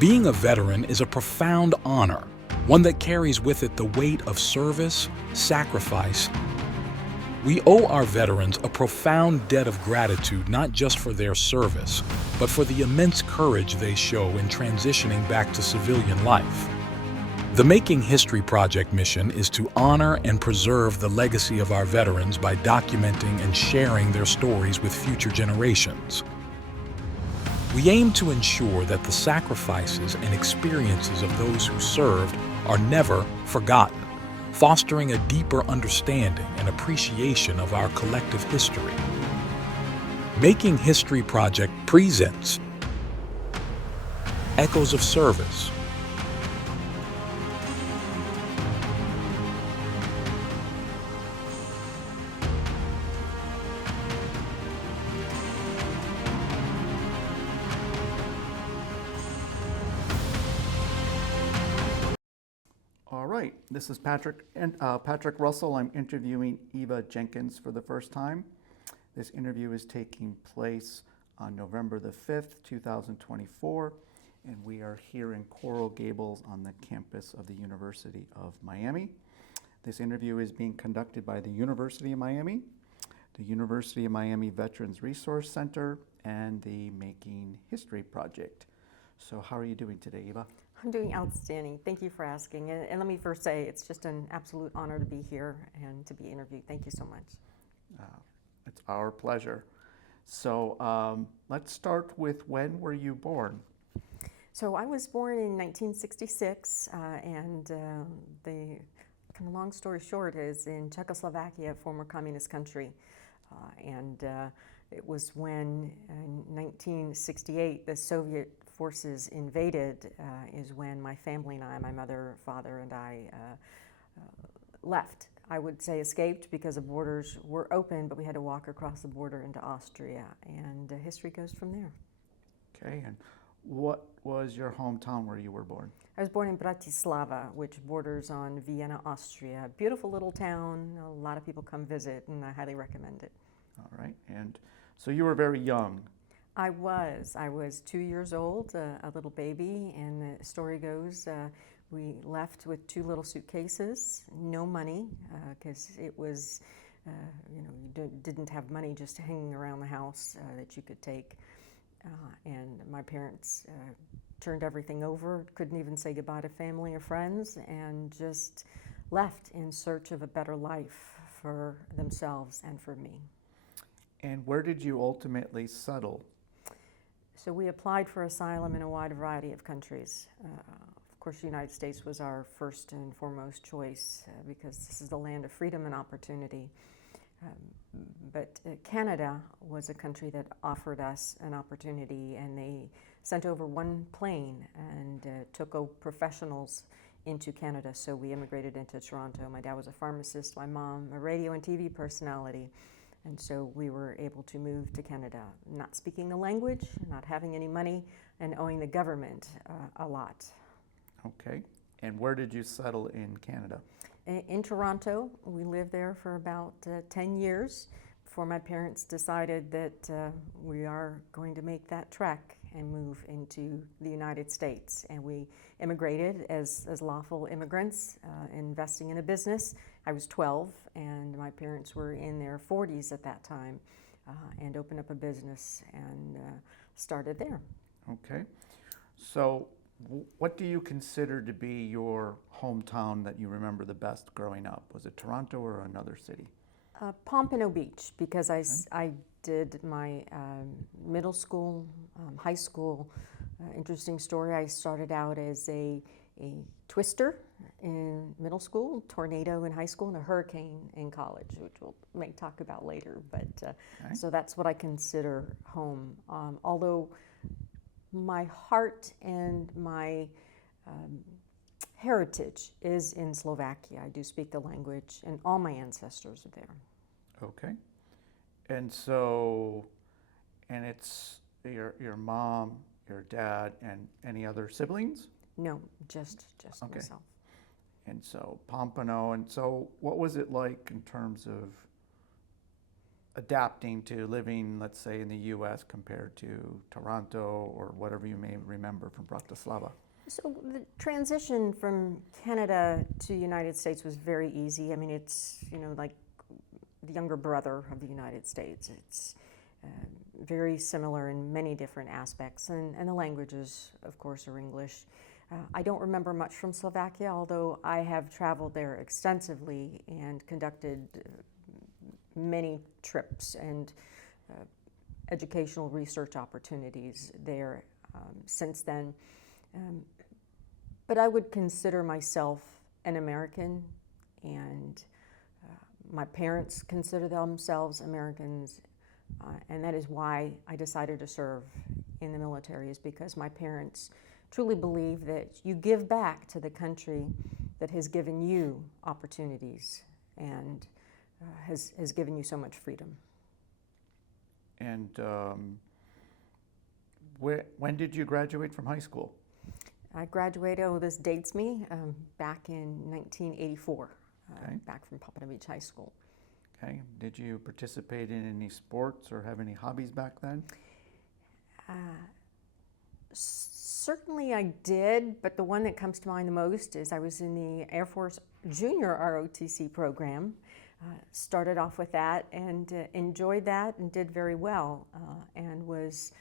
Being a veteran is a profound honor, one that carries with it the weight of service, sacrifice. We owe our veterans a profound debt of gratitude not just for their service, but for the immense courage they show in transitioning back to civilian life. The Making History Project mission is to honor and preserve the legacy of our veterans by documenting and sharing their stories with future generations. We aim to ensure that the sacrifices and experiences of those who served are never forgotten, fostering a deeper understanding and appreciation of our collective history. Making History Project presents Echoes of Service. All right, this is Patrick Russell. I'm interviewing Eva Jenkins for the first time. This interview is taking place on November the 5th, 2024, and we are here in Coral Gables on the campus of the University of Miami. This interview is being conducted by the University of Miami, the University of Miami Veterans Resource Center, and the Making History Project. So how are you doing today, Eva? I'm doing outstanding. Thank you for asking. And let me first say, it's just an absolute honor to be here and to be interviewed. Thank you so much. It's our pleasure. So let's start with, when were you born? So I was born in 1966, and the kind of long story short is in Czechoslovakia, a former communist country. It was when, in 1968, the Soviet forces invaded, is when my family and I, my mother, father, and I left. I would say escaped because the borders were open, but we had to walk across the border into Austria, and history goes from there. Okay, and what was your hometown where you were born? I was born in Bratislava, which borders on Vienna, Austria. Beautiful little town. A lot of people come visit, and I highly recommend it. All right, and so you were very young. I was 2 years old, a little baby, and the story goes we left with 2 little suitcases, no money, because it was, you didn't have money just hanging around the house that you could take. And my parents turned everything over, couldn't even say goodbye to family or friends, and just left in search of a better life for themselves and for me. And where did you ultimately settle? So we applied for asylum in a wide variety of countries. Of course, the United States was our first and foremost choice because this is the land of freedom and opportunity. But Canada was a country that offered us an opportunity, and they sent over 1 plane and took professionals into Canada. So we immigrated into Toronto. My dad was a pharmacist, my mom a radio and TV personality. And so we were able to move to Canada, not speaking the language, not having any money, and owing the government a lot. Okay, and where did you settle in Canada? In Toronto. We lived there for about 10 years before my parents decided that we are going to make that trek and move into the United States. And we immigrated as lawful immigrants, investing in a business. I was 12, and my parents were in their 40s at that time, and opened up a business and started there. Okay, so what do you consider to be your hometown that you remember the best growing up? Was it Toronto or another city? Pompano Beach, because I did my middle school, high school. Interesting story, I started out as a twister in middle school, tornado in high school, and a hurricane in college, which we'll may talk about later. But Okay. So that's what I consider home. Although my heart and my heritage is in Slovakia. I do speak the language, and all my ancestors are there. Okay, and so, and it's your mom, your dad, and any other siblings? No, just Okay. myself. And so Pompano, and so what was it like in terms of adapting to living, let's say, in the U.S. compared to Toronto or whatever you may remember from Bratislava? So the transition from Canada to the United States was very easy. I mean, it's, like the younger brother of the United States. It's very similar in many different aspects, and the languages, of course, are English. I don't remember much from Slovakia, although I have traveled there extensively and conducted many trips and educational research opportunities there since then. But I would consider myself an American, and my parents consider themselves Americans, and that is why I decided to serve in the military, is because my parents truly believe that you give back to the country that has given you opportunities and has given you so much freedom. And when did you graduate from high school? I graduated, this dates me, back in 1984, Okay. back from Pompano Beach High School. Okay. Did you participate in any sports or have any hobbies back then? Certainly I did, but the one that comes to mind the most is I was in the Air Force Junior ROTC program. Started off with that and enjoyed that and did very well, and was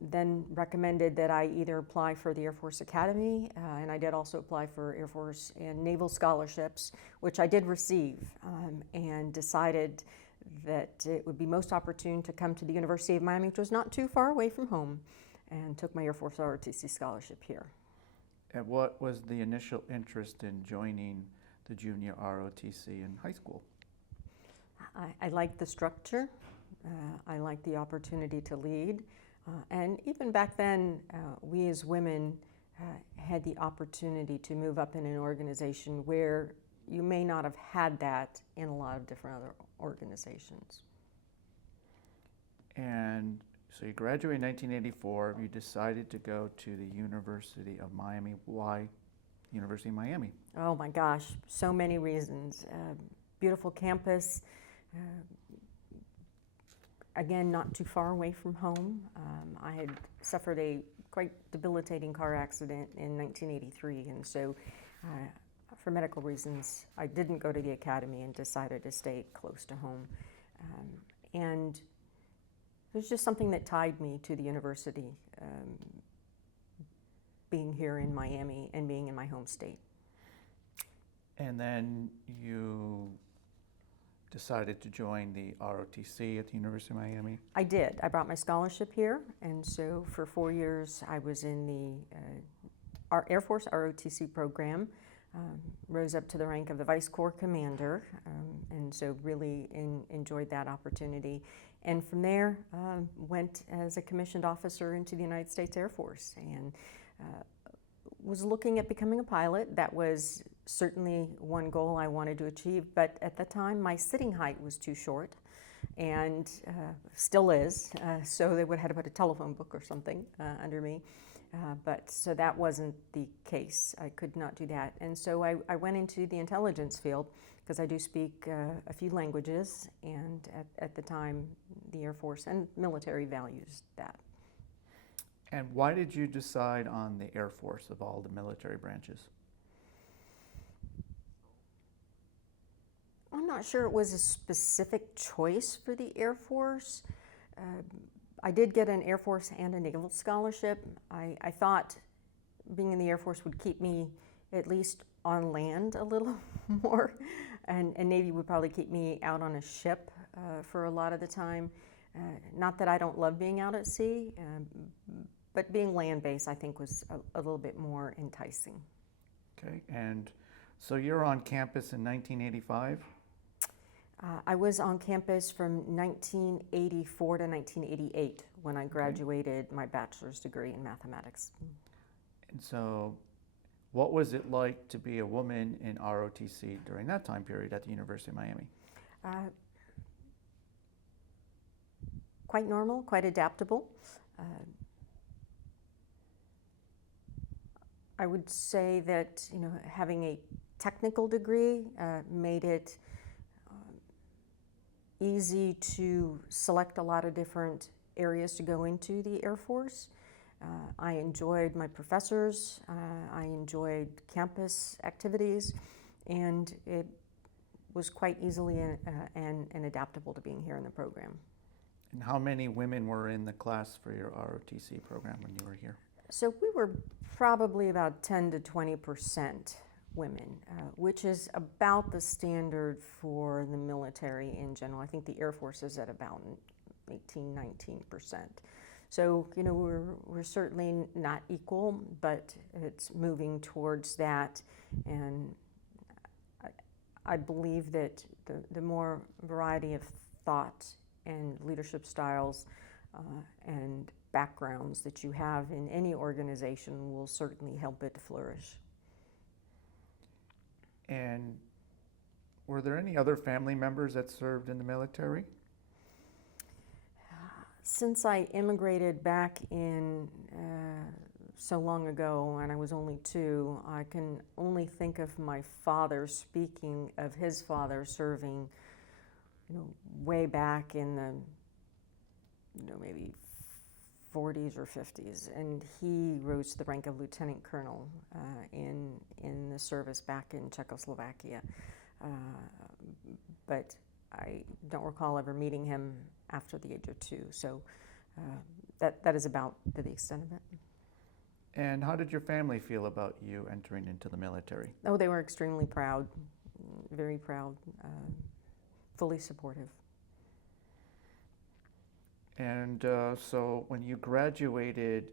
then recommended that I either apply for the Air Force Academy, and I did also apply for Air Force and Naval scholarships, which I did receive, and decided that it would be most opportune to come to the University of Miami, which was not too far away from home, and took my Air Force ROTC scholarship here. And what was the initial interest in joining the Junior ROTC in high school? I liked the structure. I liked the opportunity to lead. And even back then, we as women had the opportunity to move up in an organization where you may not have had that in a lot of different other organizations. And so you graduated in 1984. You decided to go to the University of Miami. Why University of Miami? Oh my gosh, so many reasons. Beautiful campus. Again, not too far away from home. I had suffered a quite debilitating car accident in 1983, and so for medical reasons, I didn't go to the academy and decided to stay close to home. And it was just something that tied me to the university, being here in Miami and being in my home state. And then you decided to join the ROTC at the University of Miami? I did. I brought my scholarship here, and so for 4 years I was in the our Air Force ROTC program, rose up to the rank of the Vice Corps Commander, and so really enjoyed that opportunity. And from there, went as a commissioned officer into the United States Air Force, and was looking at becoming a pilot. That was certainly one goal I wanted to achieve, but at the time my sitting height was too short, and still is, so they would have had to put a telephone book or something under me, but so that wasn't the case. I could not do that, and so I went into the intelligence field because I do speak a few languages, and at the time the Air Force and military values that. And why did you decide on the Air Force of all the military branches? I'm not sure it was a specific choice for the Air Force. I did get an Air Force and a Naval scholarship. I thought being in the Air Force would keep me at least on land a little more, and Navy would probably keep me out on a ship for a lot of the time. Not that I don't love being out at sea, but being land-based I think was a little bit more enticing. Okay, and so you're on campus in 1985? I was on campus from 1984 to 1988 when I graduated my bachelor's degree in mathematics. And so what was it like to be a woman in ROTC during that time period at the University of Miami? Quite normal, quite adaptable. I would say that having a technical degree made it easy to select a lot of different areas to go into the Air Force. I enjoyed my professors, I enjoyed campus activities, and it was quite easily and adaptable to being here in the program. And how many women were in the class for your ROTC program when you were here? So we were probably about 10 to 20% women, which is about the standard for the military in general. I think the Air Force is at about 18, 19%. So, you know, we're certainly not equal, but it's moving towards that. And I believe that the more variety of thought and leadership styles and backgrounds that you have in any organization will certainly help it to flourish. And were there any other family members that served in the military? Since I immigrated back in so long ago, and I was only 2, I can only think of my father speaking of his father serving, you know, way back in the, you know, maybe 40s or 50s, and he rose to the rank of lieutenant colonel in the service back in Czechoslovakia. But I don't recall ever meeting him after the age of 2, so that is about to the extent of it. And how did your family feel about you entering into the military? Oh, they were extremely proud, very proud, fully supportive. And so when you graduated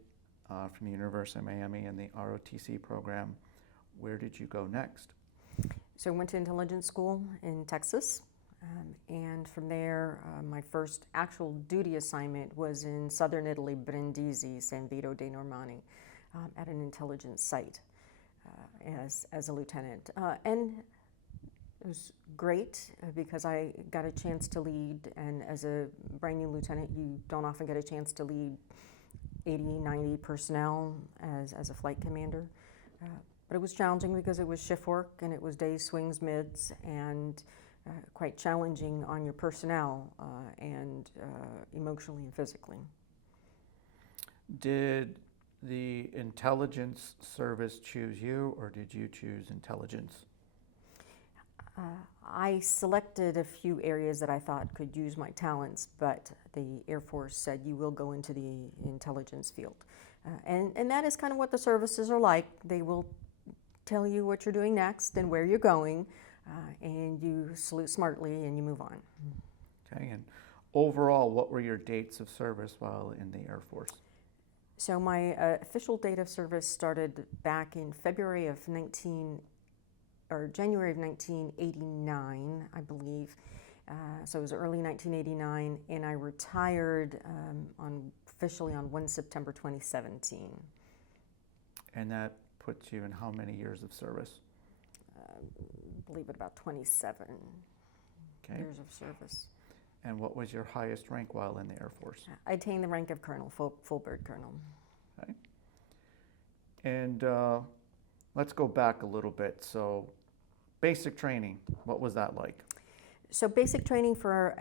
from the University of Miami and the ROTC program, where did you go next? So I went to intelligence school in Texas, and from there my first actual duty assignment was in southern Italy, Brindisi, San Vito dei Normanni, at an intelligence site as a lieutenant. And it was great because I got a chance to lead, and as a brand new lieutenant, you don't often get a chance to lead 80, 90 personnel as a flight commander. But it was challenging because it was shift work and it was days, swings, mids, and quite challenging on your personnel and emotionally and physically. Did the intelligence service choose you, or did you choose intelligence? I selected a few areas that I thought could use my talents, but the Air Force said you will go into the intelligence field. And that is kind of what the services are like. They will tell you what you're doing next and where you're going, and you salute smartly and you move on. Okay, and overall, what were your dates of service while in the Air Force? So my official date of service started back in January of 1989, I believe. So it was early 1989, and I retired officially on 1 September 2017. And that puts you in how many years of service? I believe at about 27 years of service. And what was your highest rank while in the Air Force? I attained the rank of colonel, full bird colonel. Okay. And let's go back a little bit. So basic training, what was that like? So basic training for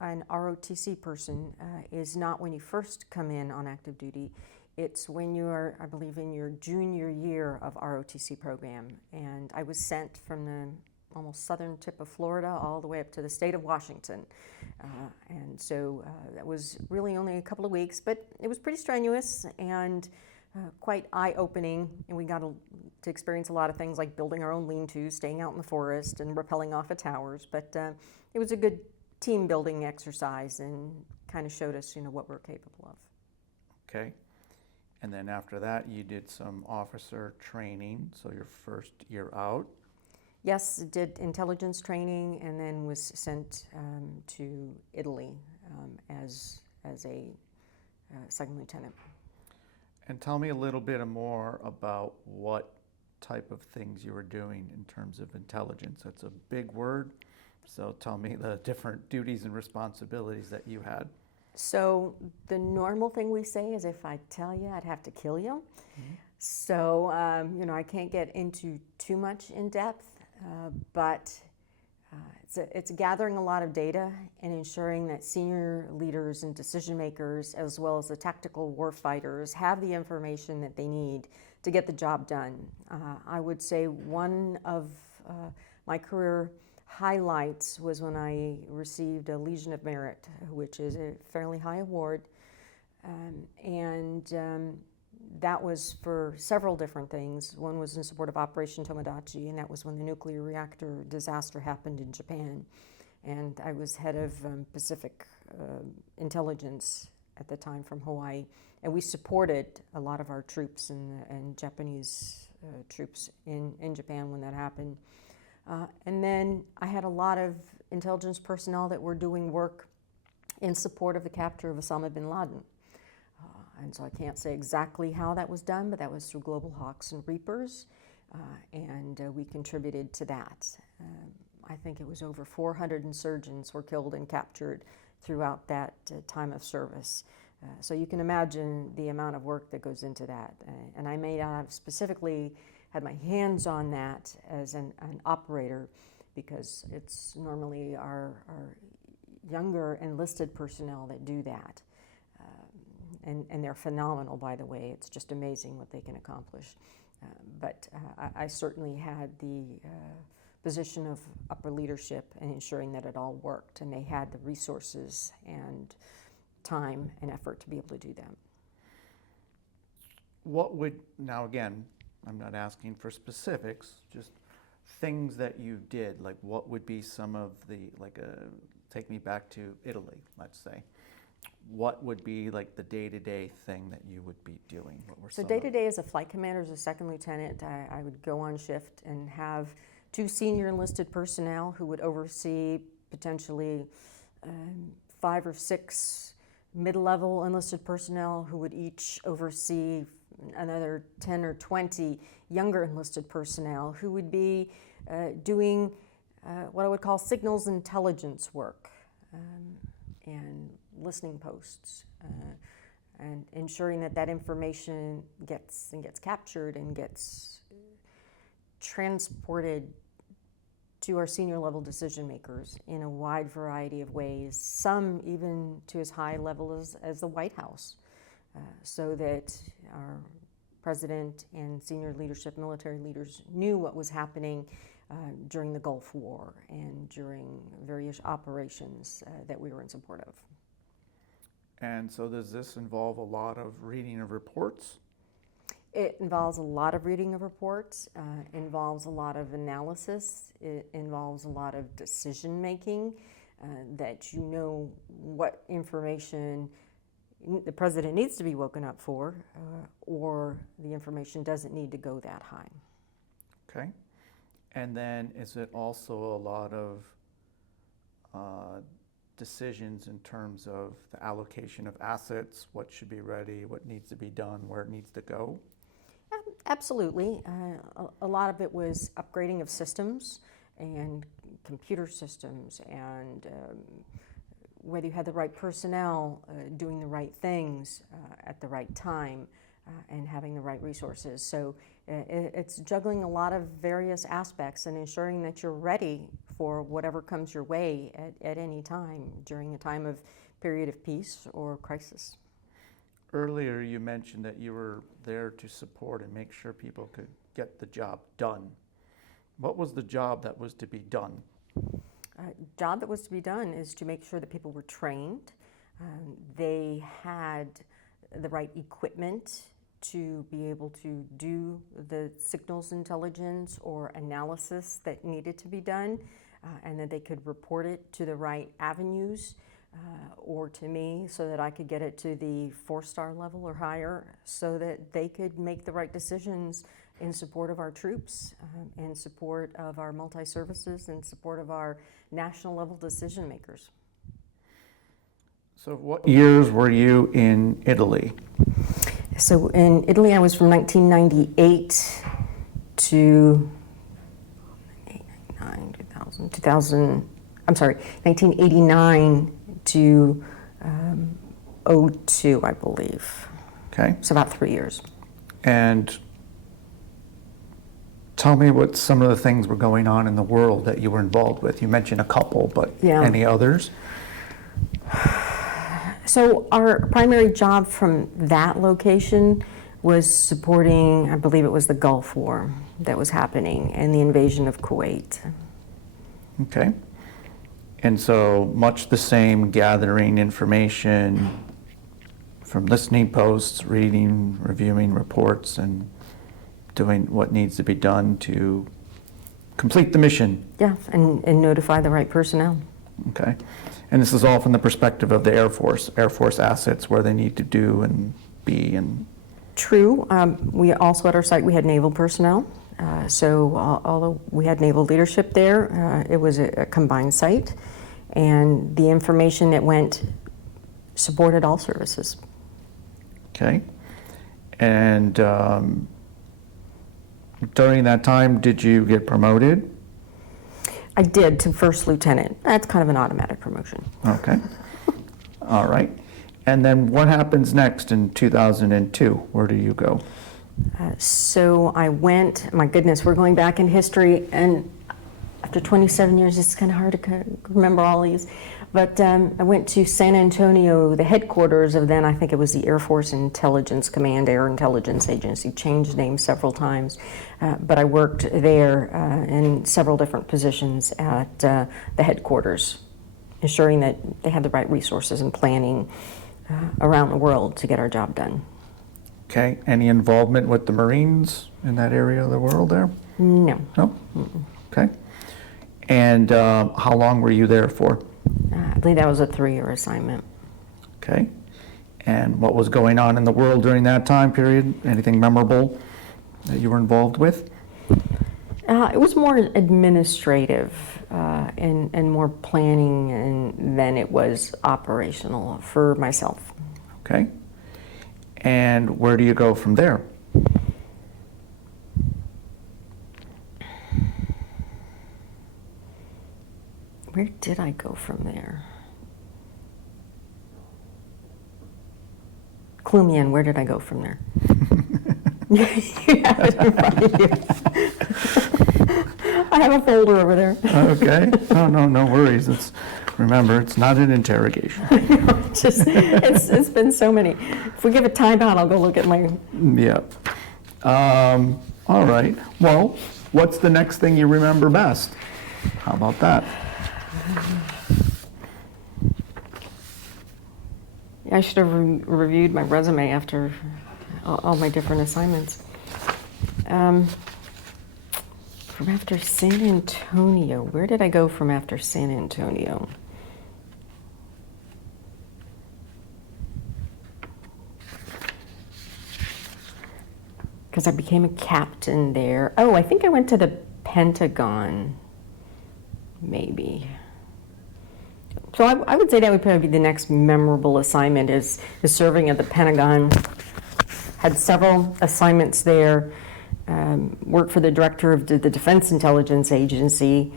an ROTC person is not when you first come in on active duty. It's when you're, I believe, in your junior year of ROTC program. And I was sent from the almost southern tip of Florida all the way up to the state of Washington. And so that was really only a couple of weeks, but it was pretty strenuous and quite eye-opening. And we got to experience a lot of things like building our own lean-tos, staying out in the forest, and rappelling off of towers. But it was a good team-building exercise and kind of showed us, what we're capable of. Okay. And then after that, you did some officer training, so your first year out. Yes, did intelligence training and then was sent to Italy as a second lieutenant. And tell me a little bit more about what type of things you were doing in terms of intelligence. That's a big word, so tell me the different duties and responsibilities that you had. So the normal thing we say is, if I tell you, I'd have to kill you. Mm-hmm. So, I can't get into too much in depth, but It's gathering a lot of data and ensuring that senior leaders and decision makers, as well as the tactical warfighters, have the information that they need to get the job done. I would say one of my career highlights was when I received a Legion of Merit, which is a fairly high award. That was for several different things. One was in support of Operation Tomodachi, and that was when the nuclear reactor disaster happened in Japan. And I was head of Pacific intelligence at the time from Hawaii. And we supported a lot of our troops and Japanese troops in Japan when that happened. And then I had a lot of intelligence personnel that were doing work in support of the capture of Osama bin Laden. And so I can't say exactly how that was done, but that was through Global Hawks and Reapers, and we contributed to that. I think it was over 400 insurgents were killed and captured throughout that time of service. So you can imagine the amount of work that goes into that. And I may not have specifically had my hands on that as an operator, because it's normally our younger enlisted personnel that do that. And they're phenomenal, by the way. It's just amazing what they can accomplish. But I certainly had the position of upper leadership and ensuring that it all worked, and they had the resources and time and effort to be able to do that. What would, now again, I'm not asking for specifics, just things that you did, like what would be some of the, take me back to Italy, let's say. What would be like the day-to-day thing that you would be doing? What were so day-to-day as a flight commander, as a second lieutenant, I would go on shift and have 2 senior enlisted personnel who would oversee potentially 5 or 6 mid-level enlisted personnel who would each oversee another 10 or 20 younger enlisted personnel who would be doing what I would call signals intelligence work and listening posts and ensuring that that information gets captured and gets transported to our senior level decision makers in a wide variety of ways, some even to as high level as the White House, so that our president and senior leadership, military leaders, knew what was happening during the Gulf War and during various operations that we were in support of. And so does this involve a lot of reading of reports? It involves a lot of reading of reports, involves a lot of analysis, it involves a lot of decision making, that you know what information the president needs to be woken up for, or the information doesn't need to go that high. Okay. And then is it also a lot of decisions in terms of the allocation of assets, what should be ready, what needs to be done, where it needs to go? Absolutely. A lot of it was upgrading of systems and computer systems, and whether you had the right personnel doing the right things at the right time and having the right resources. So it's juggling a lot of various aspects and ensuring that you're ready for whatever comes your way at any time during a time of period of peace or crisis. Earlier you mentioned that you were there to support and make sure people could get the job done. What was the job that was to be done? Job that was to be done is to make sure that people were trained, they had the right equipment to be able to do the signals intelligence or analysis that needed to be done, and that they could report it to the right avenues or to me, so that I could get it to the 4-star level or higher, so that they could make the right decisions in support of our troops, in support of our multi-services, in support of our national level decision makers. So what years were you in Italy? So in Italy, I was from 1998 to 1989 to 02, I believe. Okay. So about 3 years. And Tell me what some of the things were going on in the world that you were involved with. You mentioned a couple, but Yeah. any others? So our primary job from that location was supporting, I believe it was the Gulf War that was happening and the invasion of Kuwait. Okay. And so much the same, gathering information from listening posts, reading, reviewing reports, and doing what needs to be done to complete the mission. Yeah, and notify the right personnel. Okay. And this is all from the perspective of the Air Force assets, where they need to do and be. And True. We also at our site, we had naval personnel. So although we had naval leadership there, it was a combined site. And the information that went supported all services. okay. And during that time, did you get promoted? I did to first lieutenant. That's kind of an automatic promotion. Okay. All right. And then what happens next in 2002? Where do you go? So I went, my goodness, we're going back in history, and after 27 years, it's kind of hard to remember all these. But I went to San Antonio, the headquarters of then, I think it was the Air Force Intelligence Command, Air Intelligence Agency, changed names several times. But I worked there in several different positions at the headquarters, ensuring that they had the right resources and planning around the world to get our job done. Okay. Any involvement with the Marines in that area of the world there? No. No? Okay. And how long were you there for? I believe that was a 3-year assignment. Okay. And what was going on in the world during that time period? Anything memorable that you were involved with? It was more administrative and more planning than it was operational for myself. Okay. And where do you go from there? Where did I go from there? Clue me in, where did I go from there? You have it in front of you. I have a folder over there. Okay. No worries. Remember, it's not an interrogation. It's been so many. If we give a timeout, I'll go look at my... Yeah. All right. Well, what's the next thing you remember best? How about that? I should have reviewed my resume after all my different assignments. From after San Antonio, where did I go from after San Antonio? Because I became a captain there. Oh, I think I went to the Pentagon, maybe. So I would say that would probably be the next memorable assignment is serving at the Pentagon. Had several assignments there. Worked for the director of the Defense Intelligence Agency,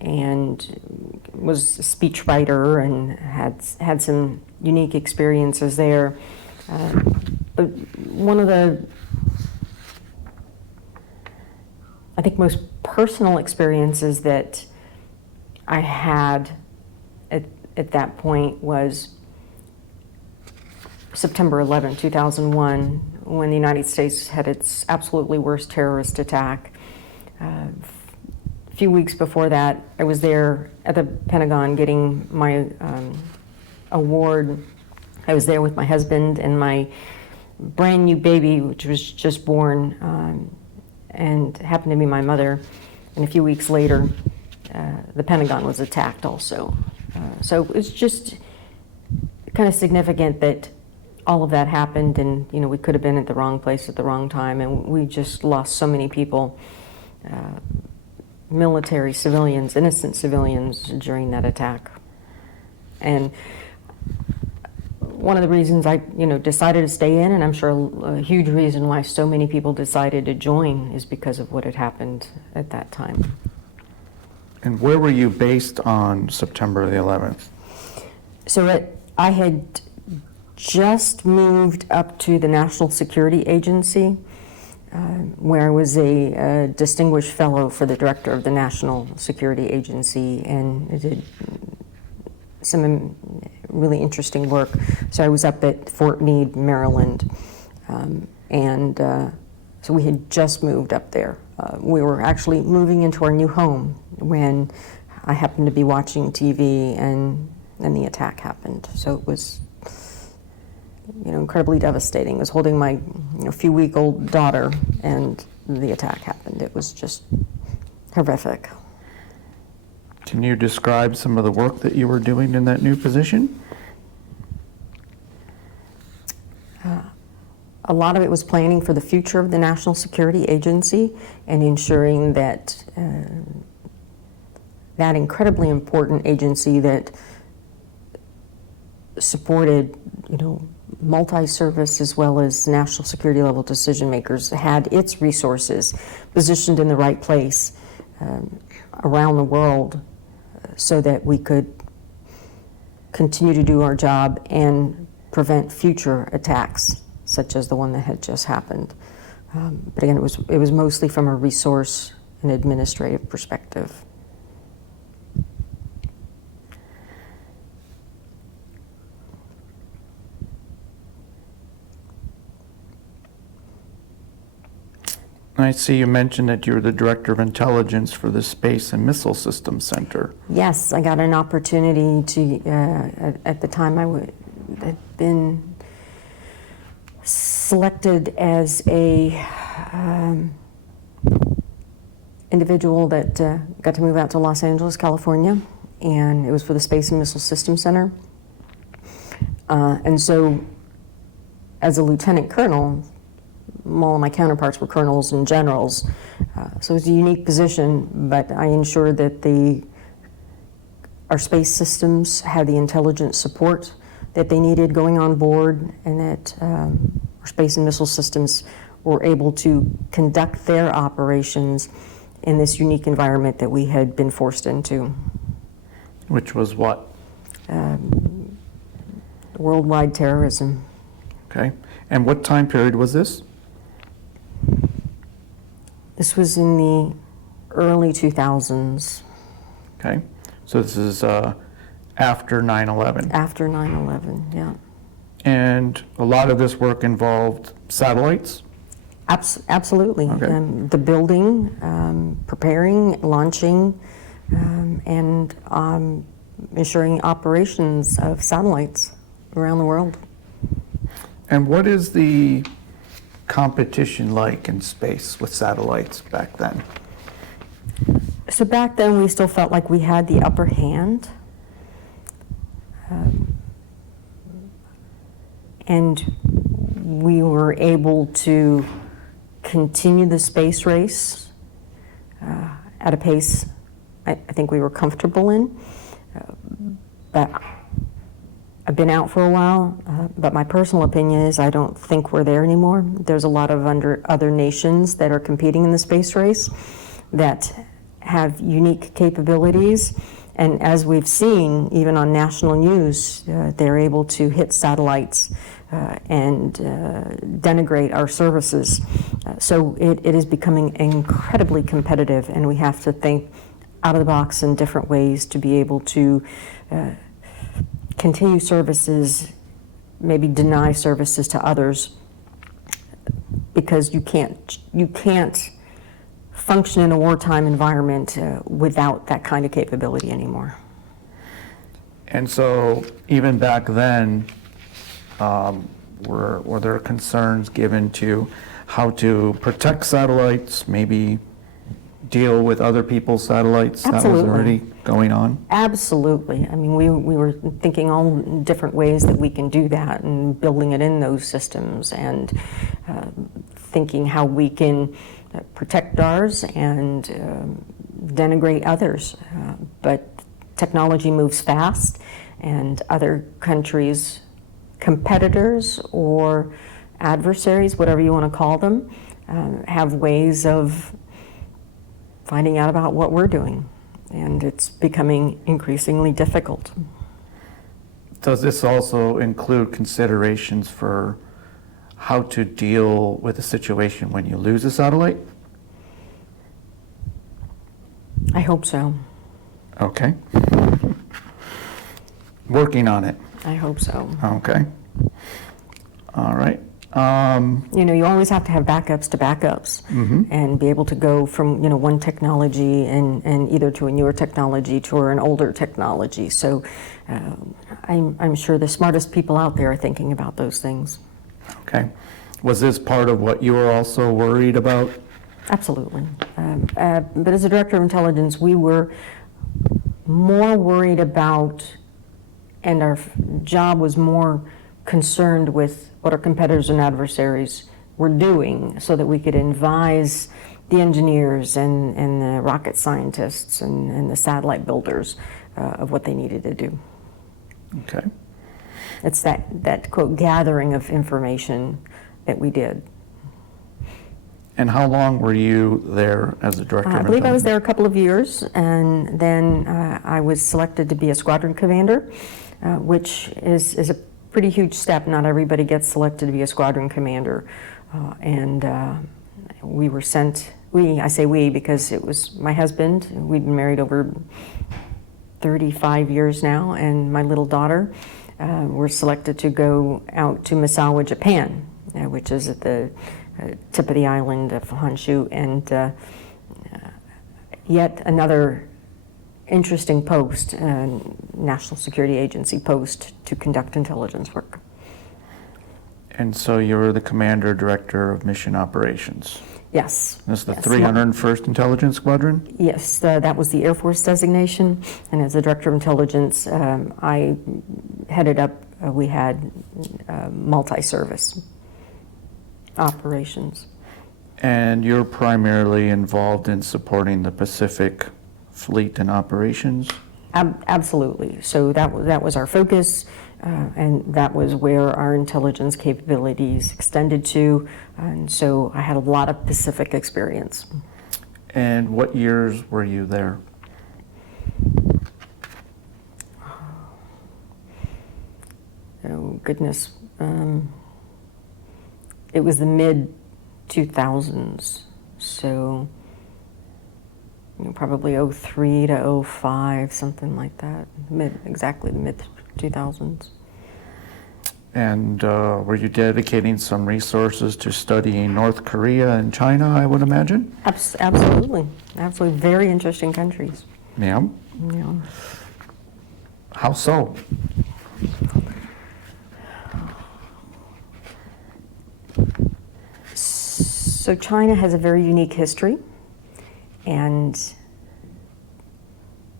and was a speechwriter and had some unique experiences there. But one of the, I think, most personal experiences that I had at that point was September 11, 2001, when the United States had its absolutely worst terrorist attack. A few weeks before that, I was there at the Pentagon getting my award. I was there with my husband and my brand new baby, which was just born, and happened to be my mother. And a few weeks later, the Pentagon was attacked also. So it's just kind of significant that all of that happened, and we could have been at the wrong place at the wrong time, and we just lost so many people, military, civilians, innocent civilians during that attack. And one of the reasons I decided to stay in, and I'm sure a huge reason why so many people decided to join, is because of what had happened at that time. And where were you based on September the 11th? So I had just moved up to the National Security Agency. where I was a distinguished fellow for the director of the National Security Agency, and I did some really interesting work. So I was up at Fort Meade, Maryland, and so we had just moved up there. We were actually moving into our new home when I happened to be watching TV, and then the attack happened. So it was, incredibly devastating. I was holding my few-week-old daughter, and the attack happened. It was just horrific. Can you describe some of the work that you were doing in that new position? A lot of it was planning for the future of the National Security Agency and ensuring that that incredibly important agency that supported, multi-service as well as national security level decision makers had its resources positioned in the right place around the world so that we could continue to do our job and prevent future attacks such as the one that had just happened. But again, it was mostly from a resource and administrative perspective. I see you mentioned that you're the Director of Intelligence for the Space and Missile Systems Center. Yes, I got an opportunity to, at the time had been selected as a individual that got to move out to Los Angeles, California, and it was for the Space and Missile Systems Center. And so, as a lieutenant colonel, all of my counterparts were colonels and generals, so it was a unique position, but I ensured that our space systems had the intelligence support that they needed going on board, and that our space and missile systems were able to conduct their operations in this unique environment that we had been forced into. Which was what? Worldwide terrorism. Okay. And what time period was this? This was in the early 2000s. Okay. So this is after 9/11. After 9/11, yeah. And a lot of this work involved satellites? Absolutely. Okay. The building, preparing, launching, and ensuring operations of satellites around the world. And what is the competition like in space with satellites back then? So back then, we still felt like we had the upper hand. And we were able to continue the space race at a pace I think we were comfortable in. But I've been out for a while, but my personal opinion is I don't think we're there anymore. There's a lot of other nations that are competing in the space race that have unique capabilities. And as we've seen, even on national news, they're able to hit satellites and denigrate our services. So it is becoming incredibly competitive, and we have to think out of the box in different ways to be able to continue services, maybe deny services to others, because you can't function in a wartime environment without that kind of capability anymore. And so even back then, were there concerns given to how to protect satellites, maybe deal with other people's satellites? Absolutely. That was already going on? Absolutely. I mean, we were thinking all different ways that we can do that and building it in those systems, and thinking how we can protect ours and denigrate others. But technology moves fast, and other countries, competitors or adversaries, whatever you want to call them, have ways of finding out about what we're doing, and it's becoming increasingly difficult. Does this also include considerations for how to deal with a situation when you lose a satellite? I hope so. Okay. Working on it. I hope so. Okay. All right. You know, you always have to have backups to backups and be able to go from, you know, one technology and either to a newer technology to an older technology. So I'm sure the smartest people out there are thinking about those things. Okay. Was this part of what you were also worried about? Absolutely. But as a director of intelligence, we were more worried about, and our job was more concerned with what our competitors and adversaries were doing so that we could advise the engineers and the rocket scientists and the satellite builders of what they needed to do. Okay. It's that quote, gathering of information that we did. And how long were you there as a director of I believe I was intelligence? there a couple of years, and then I was selected to be a squadron commander, which is a pretty huge step. Not everybody gets selected to be a squadron commander. We were sent, I say we because it was my husband. We'd been married over 35 years now, and my little daughter were selected to go out to Misawa, Japan, which is at the tip of the island of Honshu, and yet another interesting post, National Security Agency post, to conduct intelligence work. And so you were the commander director of mission operations. Yes. This is the Yes. 301st Intelligence Squadron? Yes, that was the Air Force designation, and as the director of intelligence, I headed up, we had multi-service operations. And you're primarily involved in supporting the Pacific Fleet and operations? Absolutely. So that was our focus, and that was where our intelligence capabilities extended to, and so I had a lot of Pacific experience. And what years were you there? Oh, goodness. It was the mid-2000s, so probably 03 to 05, something like that, exactly the mid-2000s. And were you dedicating some resources to studying North Korea and China, I would imagine? Absolutely. Absolutely. Very interesting countries. Yeah. Yeah. How so? So China has a very unique history, and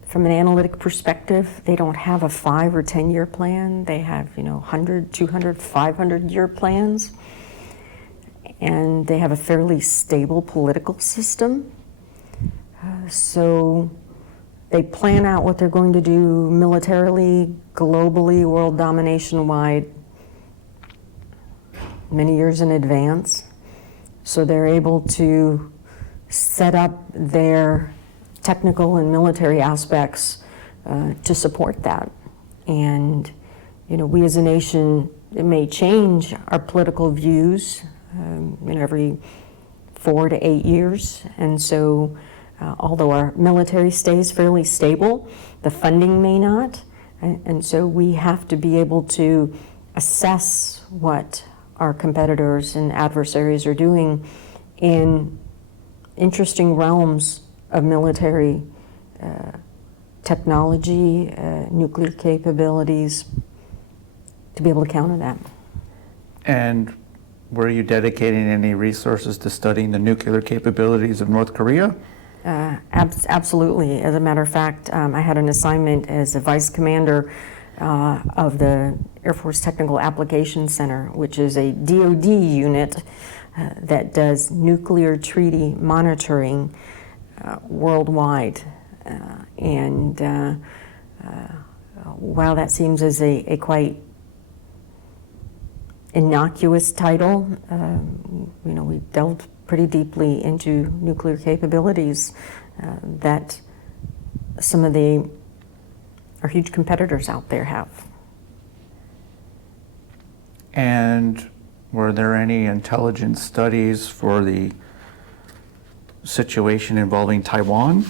from an analytic perspective, they don't have a 5 or 10-year plan. They have, 100, 200, 500-year plans, and they have a fairly stable political system. So they plan out what they're going to do militarily, globally, world domination-wide, many years in advance. So they're able to set up their technical and military aspects to support that. And, we as a nation, it may change our political views, every 4 to 8 years. And so, although our military stays fairly stable, the funding may not. And so we have to be able to assess what our competitors and adversaries are doing in interesting realms of military technology, nuclear capabilities, to be able to counter that. And were you dedicating any resources to studying the nuclear capabilities of North Korea? Absolutely. As a matter of fact, I had an assignment as a vice commander of the Air Force Technical Application Center, which is a DoD unit that does nuclear treaty monitoring worldwide. While that seems as a quite innocuous title, we delved pretty deeply into nuclear capabilities that some of our huge competitors out there have. And were there any intelligence studies for the situation involving Taiwan?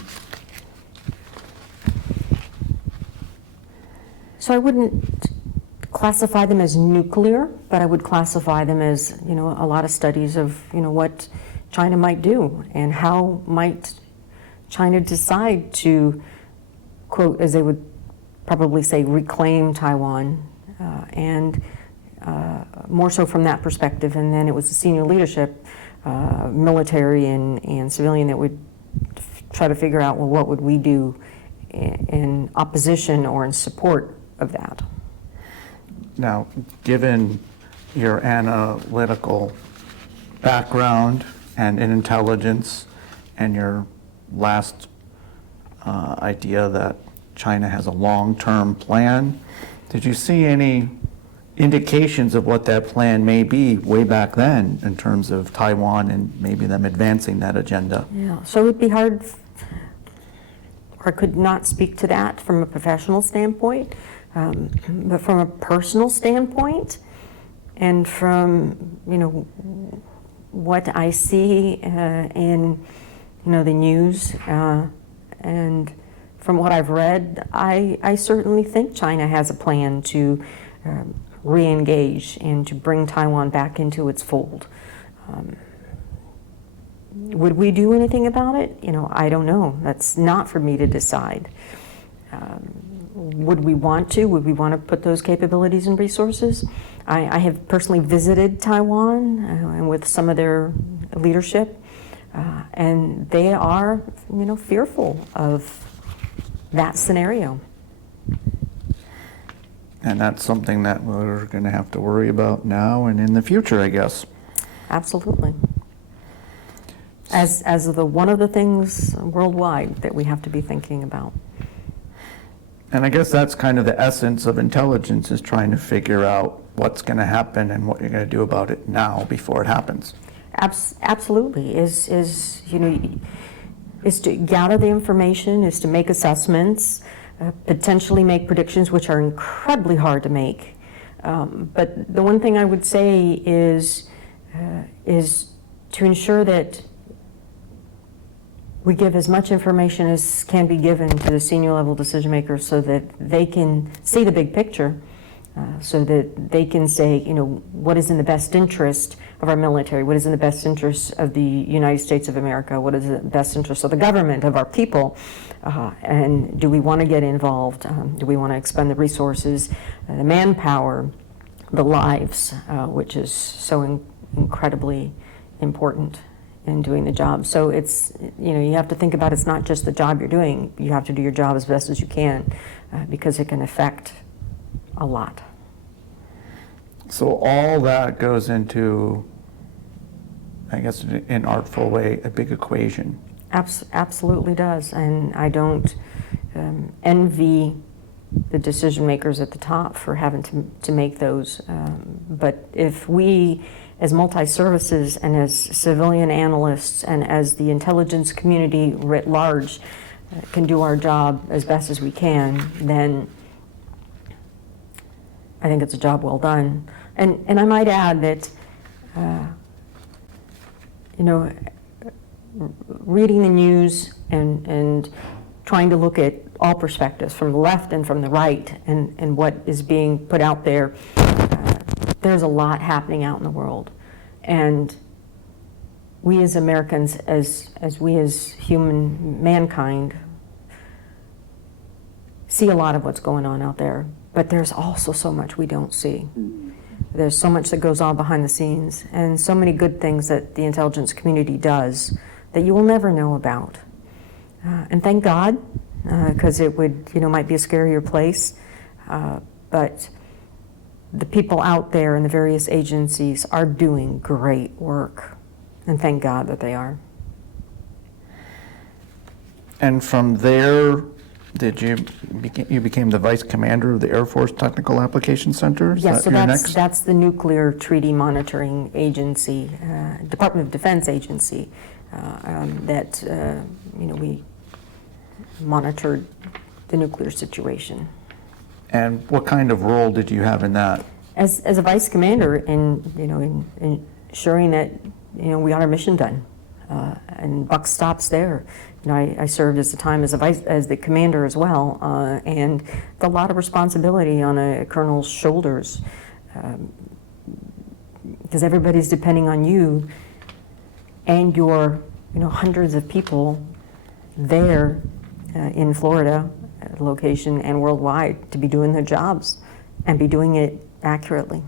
So I wouldn't classify them as nuclear, but I would classify them as, a lot of studies of, what China might do and how might China decide to, quote, as they would probably say, reclaim Taiwan, and more so from that perspective. And then it was the senior leadership, military and civilian, that would try to figure out, well, what would we do in opposition or in support of that. Now, given your analytical background and in intelligence and your last idea that China has a long-term plan, did you see any indications of what that plan may be way back then in terms of Taiwan and maybe them advancing that agenda? Yeah, so it would be hard, or I could not speak to that from a professional standpoint, but from a personal standpoint, and from, what I see in, the news, and from what I've read, I certainly think China has a plan to re-engage and to bring Taiwan back into its fold. Would we do anything about it? I don't know. That's not for me to decide. Would we want to? Would we want to put those capabilities and resources? I have personally visited Taiwan and with some of their leadership, and they are, fearful of that scenario. And that's something that we're going to have to worry about now and in the future, I guess. Absolutely. As one of the things worldwide that we have to be thinking about. And I guess that's kind of the essence of intelligence, is trying to figure out what's going to happen and what you're going to do about it now before it happens. Absolutely. Is to gather the information, is to make assessments, potentially make predictions, which are incredibly hard to make. But the one thing I would say is to ensure that we give as much information as can be given to the senior level decision makers so that they can see the big picture, so that they can say, what is in the best interest of our military, what is in the best interest of the United States of America, what is in the best interest of the government, of our people, and do we want to get involved? Do we want to expend the resources, the manpower, the lives, which is so incredibly important in doing the job. So it's, you have to think about, it's not just the job you're doing, you have to do your job as best as you can, because it can affect a lot. So all that goes into, I guess in an artful way, a big equation. Absolutely does, and I don't envy the decision makers at the top for having to make those, but if we as multi-services and as civilian analysts and as the intelligence community writ large can do our job as best as we can, then I think it's a job well done. And I might add that, reading the news and trying to look at all perspectives from the left and from the right and what is being put out there, there's a lot happening out in the world. And we as Americans, as we as mankind, see a lot of what's going on out there, but there's also so much we don't see. There's so much that goes on behind the scenes and so many good things that the intelligence community does that you will never know about. And thank God, because it would, might be a scarier place, but the people out there in the various agencies are doing great work, and thank God that they are. And from there, you became the vice commander of the Air Force Technical Application Center? Yes, so that's the Nuclear Treaty Monitoring Agency, Department of Defense agency, that we monitored the nuclear situation. And what kind of role did you have in that? as a vice commander, in ensuring that we got our mission done, and buck stops there. I served as the commander as well, and a lot of responsibility on a colonel's shoulders, because everybody's depending on you and your hundreds of people there in Florida location and worldwide to be doing their jobs and be doing it accurately.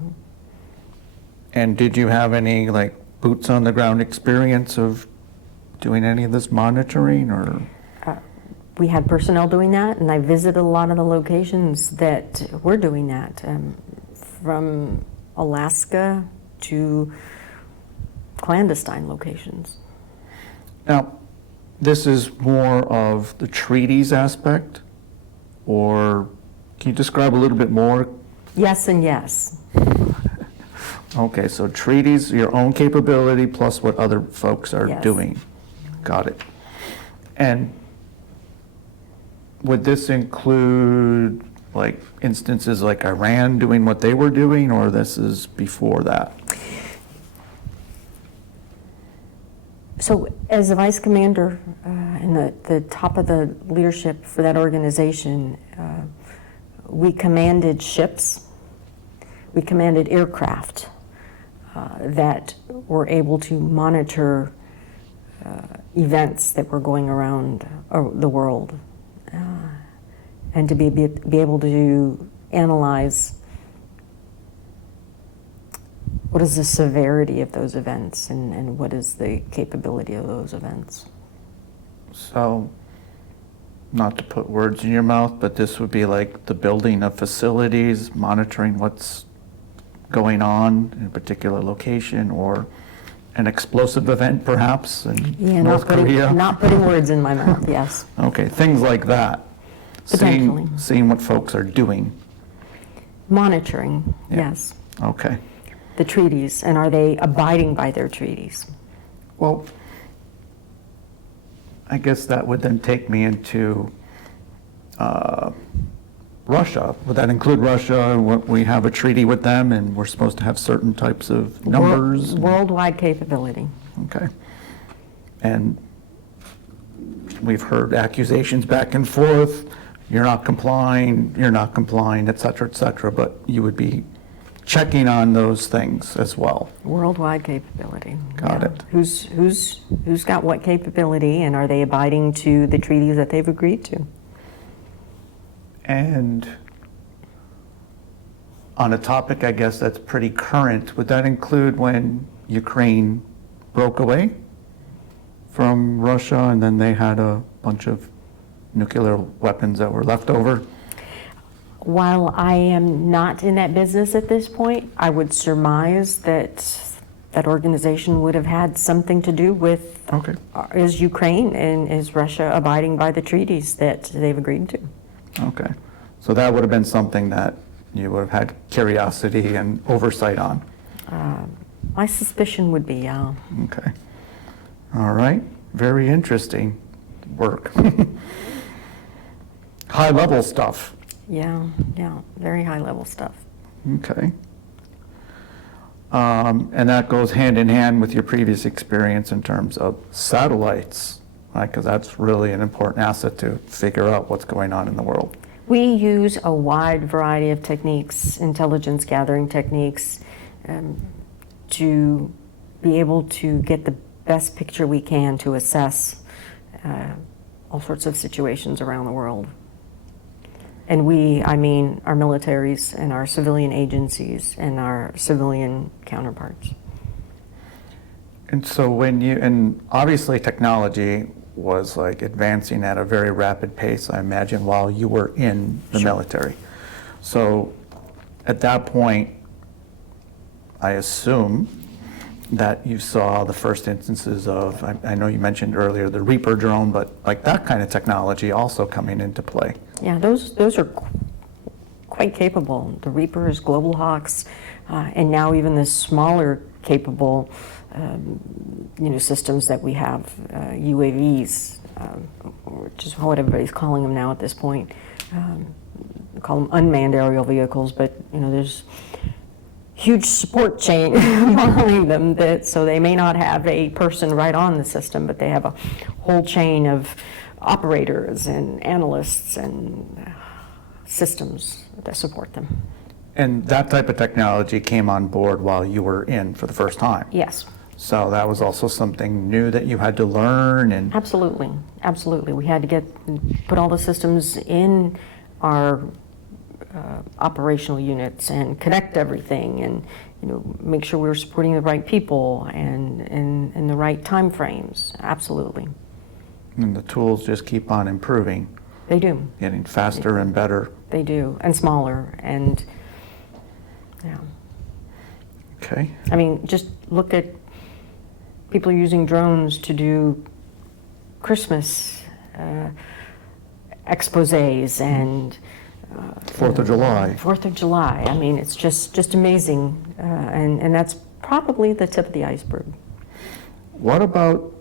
And did you have any like boots on the ground experience of doing any of this monitoring, or? We had personnel doing that, and I visited a lot of the locations that were doing that, from Alaska to clandestine locations. Now, this is more of the treaties aspect, or can you describe a little bit more? Yes and yes. Okay, so treaties, your own capability, plus what other folks are Yes. doing. Got it. And would this include like instances like Iran doing what they were doing, or this is before that? So as a vice commander and the top of the leadership for that organization, we commanded ships, we commanded aircraft that were able to monitor events that were going around the world, and to be able to analyze what is the severity of those events, and what is the capability of those events. So, not to put words in your mouth, but this would be like the building of facilities, monitoring what's going on in a particular location, or an explosive event perhaps in North Korea? Not putting words in my mouth, yes. Okay, things like that. Potentially. Seeing what folks are doing. Monitoring, Yeah. yes. Okay. The treaties, and are they abiding by their treaties? Well, I guess that would then take me into Russia. Would that include Russia? We have a treaty with them, and we're supposed to have certain types of numbers? Worldwide capability. Okay. And we've heard accusations back and forth, you're not complying, et cetera, but you would be checking on those things as well. Worldwide capability. Got it. Who's got what capability, and are they abiding to the treaties that they've agreed to? And on a topic, I guess, that's pretty current, would that include when Ukraine broke away from Russia and then they had a bunch of nuclear weapons that were left over? While I am not in that business at this point, I would surmise that that organization would have had something to do with, Okay. Is Ukraine and is Russia abiding by the treaties that they've agreed to? Okay. So that would have been something that you would have had curiosity and oversight on. My suspicion would be, Okay. All right. Very interesting work. High-level stuff. yeah, very high level stuff. Okay. And that goes hand in hand with your previous experience in terms of satellites, right? Because that's really an important asset to figure out what's going on in the world. We use a wide variety of techniques, intelligence gathering techniques, to be able to get the best picture we can to assess all sorts of situations around the world. And I mean our militaries and our civilian agencies and our civilian counterparts. And so and obviously technology was like advancing at a very rapid pace, I imagine, while you were in the military. So at that point, I assume that you saw the first instances of, I know you mentioned earlier the Reaper drone, but like that kind of technology also coming into play. Yeah, those are quite capable. The Reapers, Global Hawks, and now even the smaller capable systems that we have, UAVs, which is what everybody's calling them now at this point. We call them unmanned aerial vehicles, but there's huge support chain behind them, so they may not have a person right on the system, but they have a whole chain of operators and analysts and systems that support them. And that type of technology came on board while you were in for the first time? Yes. So that was also something new that you had to learn? And Absolutely, absolutely. We had to put all the systems in our operational units and connect everything, and make sure we were supporting the right people and in the right time frames. Absolutely. And the tools just keep on improving, They do. getting faster and better. They do, and smaller, and yeah. Okay. I mean, just look at people using drones to do Christmas exposés and 4th of July. 4th of July. I mean, it's just amazing, and that's probably the tip of the iceberg. What about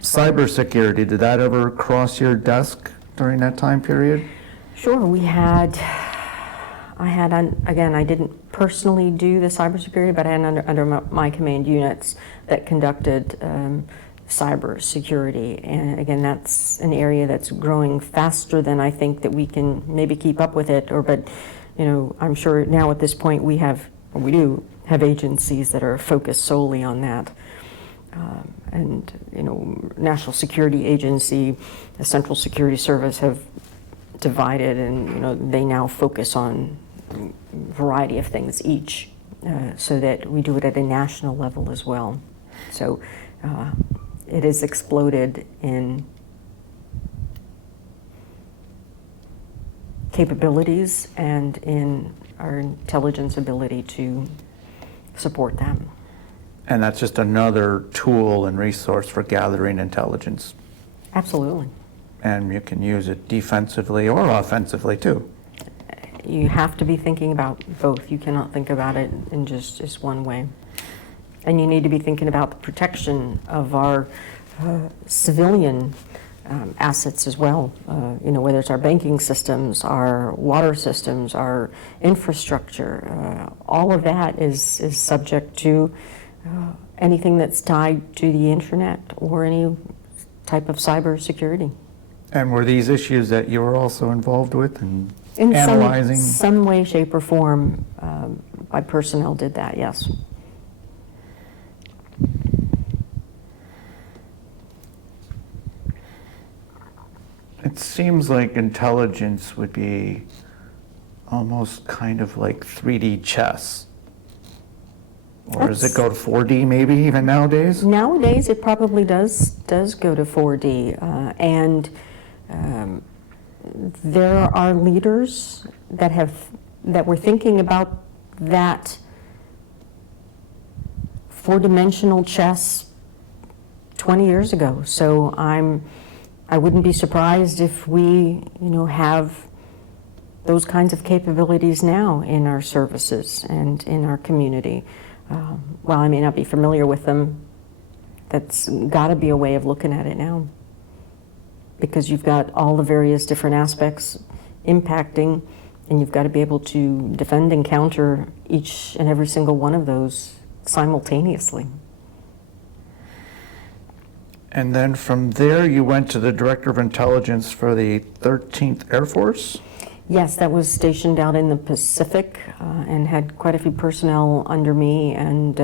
cybersecurity? Did that ever cross your desk during that time period? Sure, again, I didn't personally do the cybersecurity, but I had under my command units that conducted cybersecurity. And again, that's an area that's growing faster than I think that we can maybe keep up with it. But I'm sure now at this point we do have agencies that are focused solely on that. And National Security Agency, the Central Security Service have divided, and they now focus on a variety of things each, so that we do it at a national level as well. So it has exploded in capabilities and in our intelligence ability to support them. And that's just another tool and resource for gathering intelligence. Absolutely. And you can use it defensively or offensively too. You have to be thinking about both. You cannot think about it in just one way. And you need to be thinking about the protection of our civilian assets as well. Whether it's our banking systems, our water systems, our infrastructure, all of that is subject to anything that's tied to the internet or any type of cybersecurity. And were these issues that you were also involved with in analyzing? Some way, shape, or form, my personnel did that, yes. It seems like intelligence would be almost kind of like 3D chess. Or does it go to 4D maybe even nowadays? Nowadays, it probably does go to 4D. And there are leaders that were thinking about that four-dimensional chess 20 years ago. So I wouldn't be surprised if we, have those kinds of capabilities now in our services and in our community. While I may not be familiar with them, that's got to be a way of looking at it now, because you've got all the various different aspects impacting, and you've got to be able to defend and counter each and every single one of those simultaneously. And then from there, you went to the Director of Intelligence for the 13th Air Force? Yes, that was stationed out in the Pacific and had quite a few personnel under me, and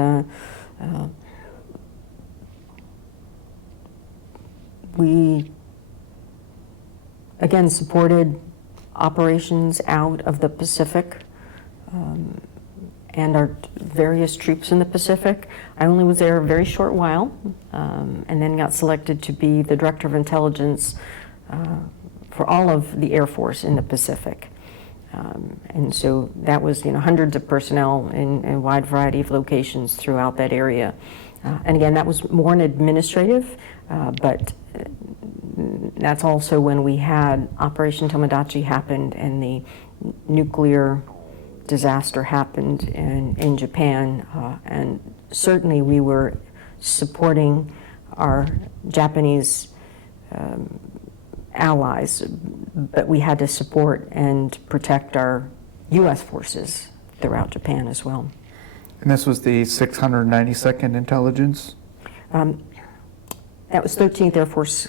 we, again, supported operations out of the Pacific and our various troops in the Pacific. I only was there a very short while, and then got selected to be the Director of Intelligence for all of the Air Force in the Pacific. And so that was, hundreds of personnel in a wide variety of locations throughout that area. And again, that was more an administrative, but that's also when we had Operation Tomodachi happened and the nuclear disaster happened in Japan. And certainly we were supporting our Japanese allies, but we had to support and protect our U.S. forces throughout Japan as well. And this was the 692nd Intelligence? That was 13th Air Force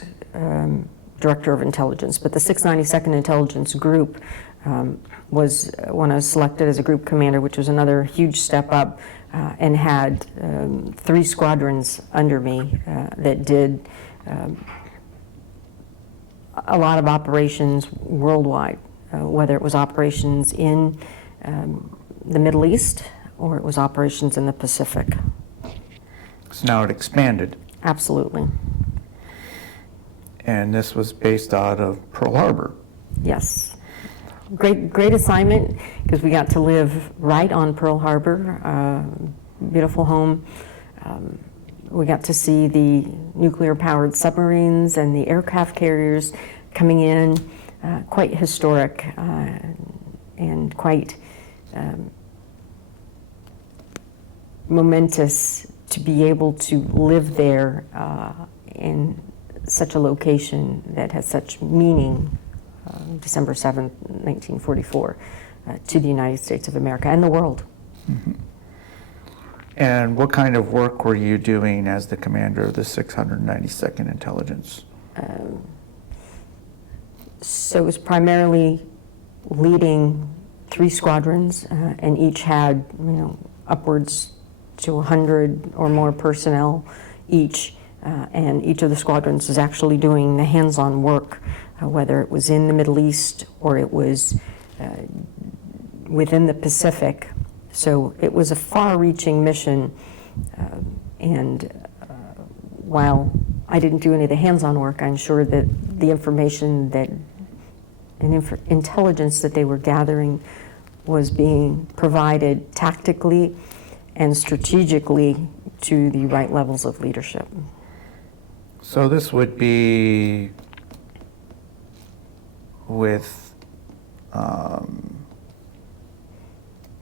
Director of Intelligence, but the 692nd Intelligence Group was when I was selected as a group commander, which was another huge step up, and had 3 squadrons under me that did a lot of operations worldwide, whether it was operations in the Middle East or it was operations in the Pacific. So now it expanded. Absolutely. And this was based out of Pearl Harbor. Yes. Great assignment, because we got to live right on Pearl Harbor, beautiful home. We got to see the nuclear-powered submarines and the aircraft carriers coming in, quite historic and quite momentous to be able to live there in such a location that has such meaning, December 7th, 1944, to the United States of America and the world. Mm-hmm. And what kind of work were you doing as the commander of the 692nd Intelligence? So it was primarily leading 3 squadrons, and each had, upwards to 100 or more personnel each, and each of the squadrons was actually doing the hands-on work, whether it was in the Middle East or it was within the Pacific. So it was a far-reaching mission, and while I didn't do any of the hands-on work, I ensured that the information and intelligence that they were gathering was being provided tactically and strategically to the right levels of leadership. So this would be with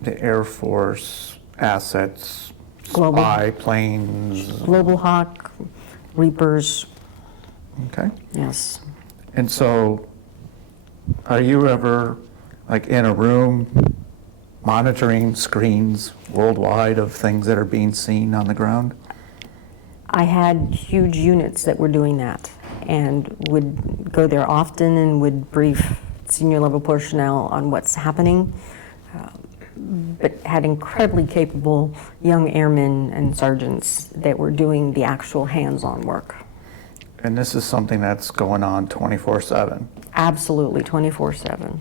the Air Force assets, Global. spy planes. Global Hawk, Reapers, Okay. yes. And so are you ever like in a room monitoring screens worldwide of things that are being seen on the ground? I had huge units that were doing that and would go there often and would brief senior level personnel on what's happening, but had incredibly capable young airmen and sergeants that were doing the actual hands-on work. And this is something that's going on 24/7. Absolutely, 24/7.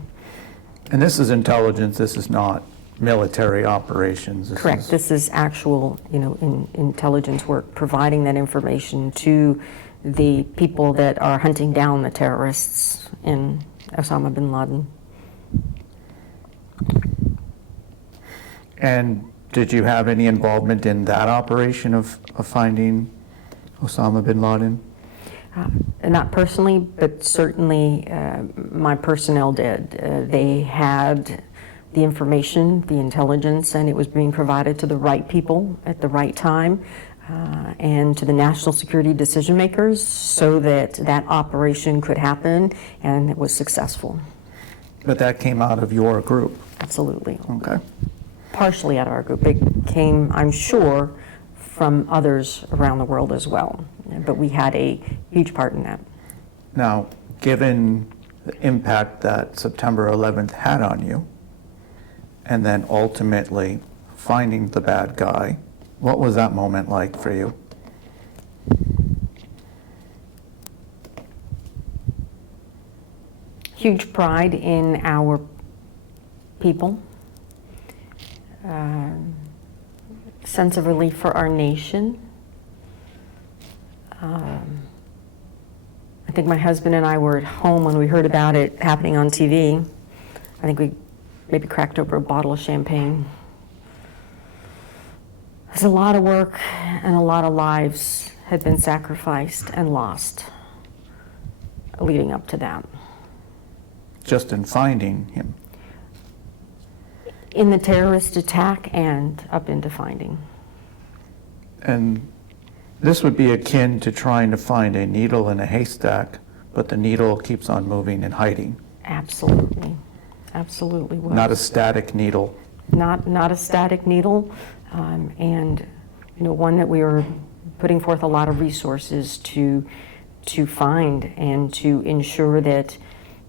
And this is intelligence, this is not military operations. Correct. This is actual, intelligence work, providing that information to the people that are hunting down the terrorists in Osama bin Laden. And did you have any involvement in that operation of finding Osama bin Laden? Not personally, but certainly my personnel did. They had the information, the intelligence, and it was being provided to the right people at the right time and to the national security decision makers so that that operation could happen and it was successful. But that came out of your group? Absolutely. Okay. Partially out of our group. It came, I'm sure, from others around the world as well. But we had a huge part in that. Now, given the impact that September 11th had on you, and then ultimately finding the bad guy, what was that moment like for you? Huge pride in our people, sense of relief for our nation. I think my husband and I were at home when we heard about it happening on TV. I think we maybe cracked open a bottle of champagne. There's a lot of work and a lot of lives had been sacrificed and lost leading up to that. Just in finding him? In the terrorist attack and up into finding. And this would be akin to trying to find a needle in a haystack, but the needle keeps on moving and hiding. Absolutely. Absolutely was. Not a static needle. not a static needle, and one that we were putting forth a lot of resources to find and to ensure that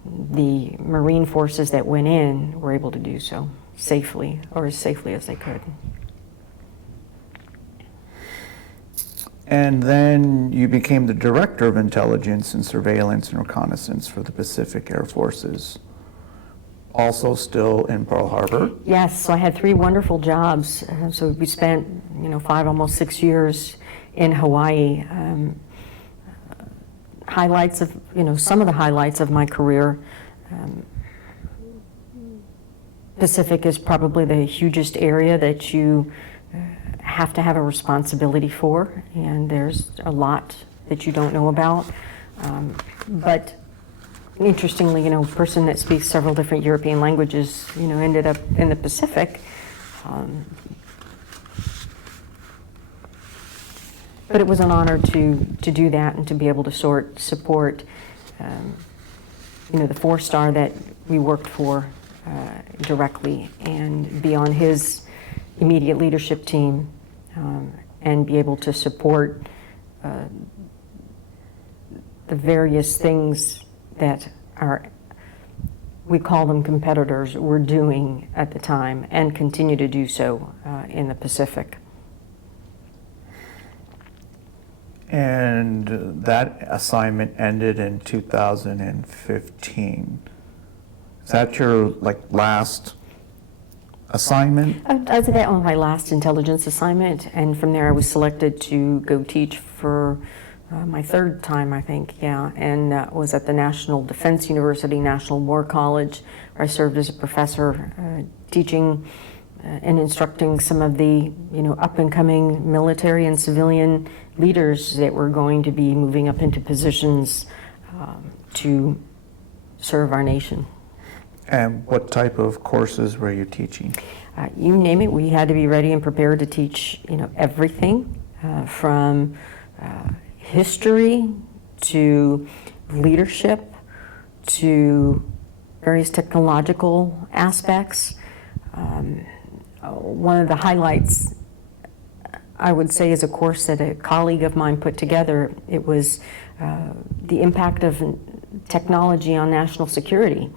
the Marine forces that went in were able to do so safely, or as safely as they could. And then you became the Director of Intelligence and Surveillance and Reconnaissance for the Pacific Air Forces, also still in Pearl Harbor. Yes, so I had 3 wonderful jobs. So we spent, 5, almost 6 years in Hawaii. Highlights of, some of the highlights of my career. Pacific is probably the hugest area that you have to have a responsibility for, and there's a lot that you don't know about. But interestingly, a person that speaks several different European languages, ended up in the Pacific. But it was an honor to do that and to be able to support, the 4-star that we worked for directly, and be on his immediate leadership team, and be able to support the various things that we call them competitors, were doing at the time and continue to do so in the Pacific. And that assignment ended in 2015. Is that your last assignment? I'd say that was my last intelligence assignment, and from there I was selected to go teach for my 3rd time, I think, and was at the National Defense University, National War College, where I served as a professor, teaching and instructing some of the up-and-coming military and civilian leaders that were going to be moving up into positions to serve our nation. And what type of courses were you teaching? You name it, we had to be ready and prepared to teach everything from history to leadership to various technological aspects. One of the highlights, I would say, is a course that a colleague of mine put together. It was the impact of technology on national security.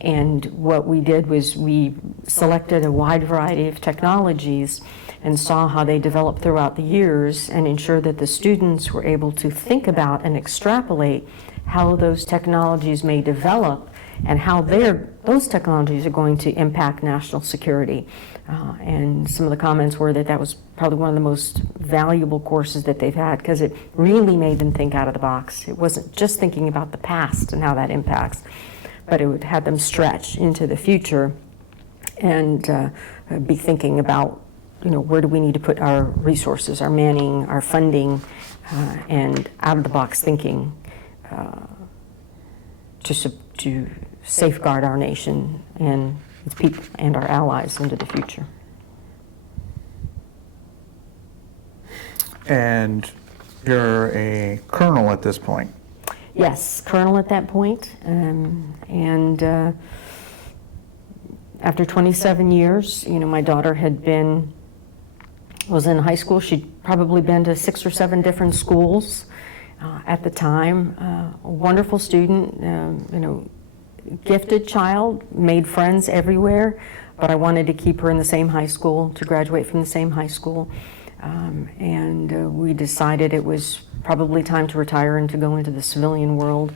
And what we did was we selected a wide variety of technologies and saw how they developed throughout the years, and ensured that the students were able to think about and extrapolate how those technologies may develop and how those technologies are going to impact national security. And some of the comments were that that was probably one of the most valuable courses that they've had, because it really made them think out of the box. It wasn't just thinking about the past and how that impacts, but it would have them stretch into the future and be thinking about, where do we need to put our resources, our manning, our funding, and out-of-the-box thinking to safeguard our nation and its people and our allies into the future. And you're a colonel at this point? Yes, colonel at that point. And after 27 years, my daughter was in high school. She'd probably been to 6 or 7 different schools at the time. A wonderful student, gifted child, made friends everywhere, but I wanted to keep her in the same high school, to graduate from the same high school. And we decided it was probably time to retire and to go into the civilian world,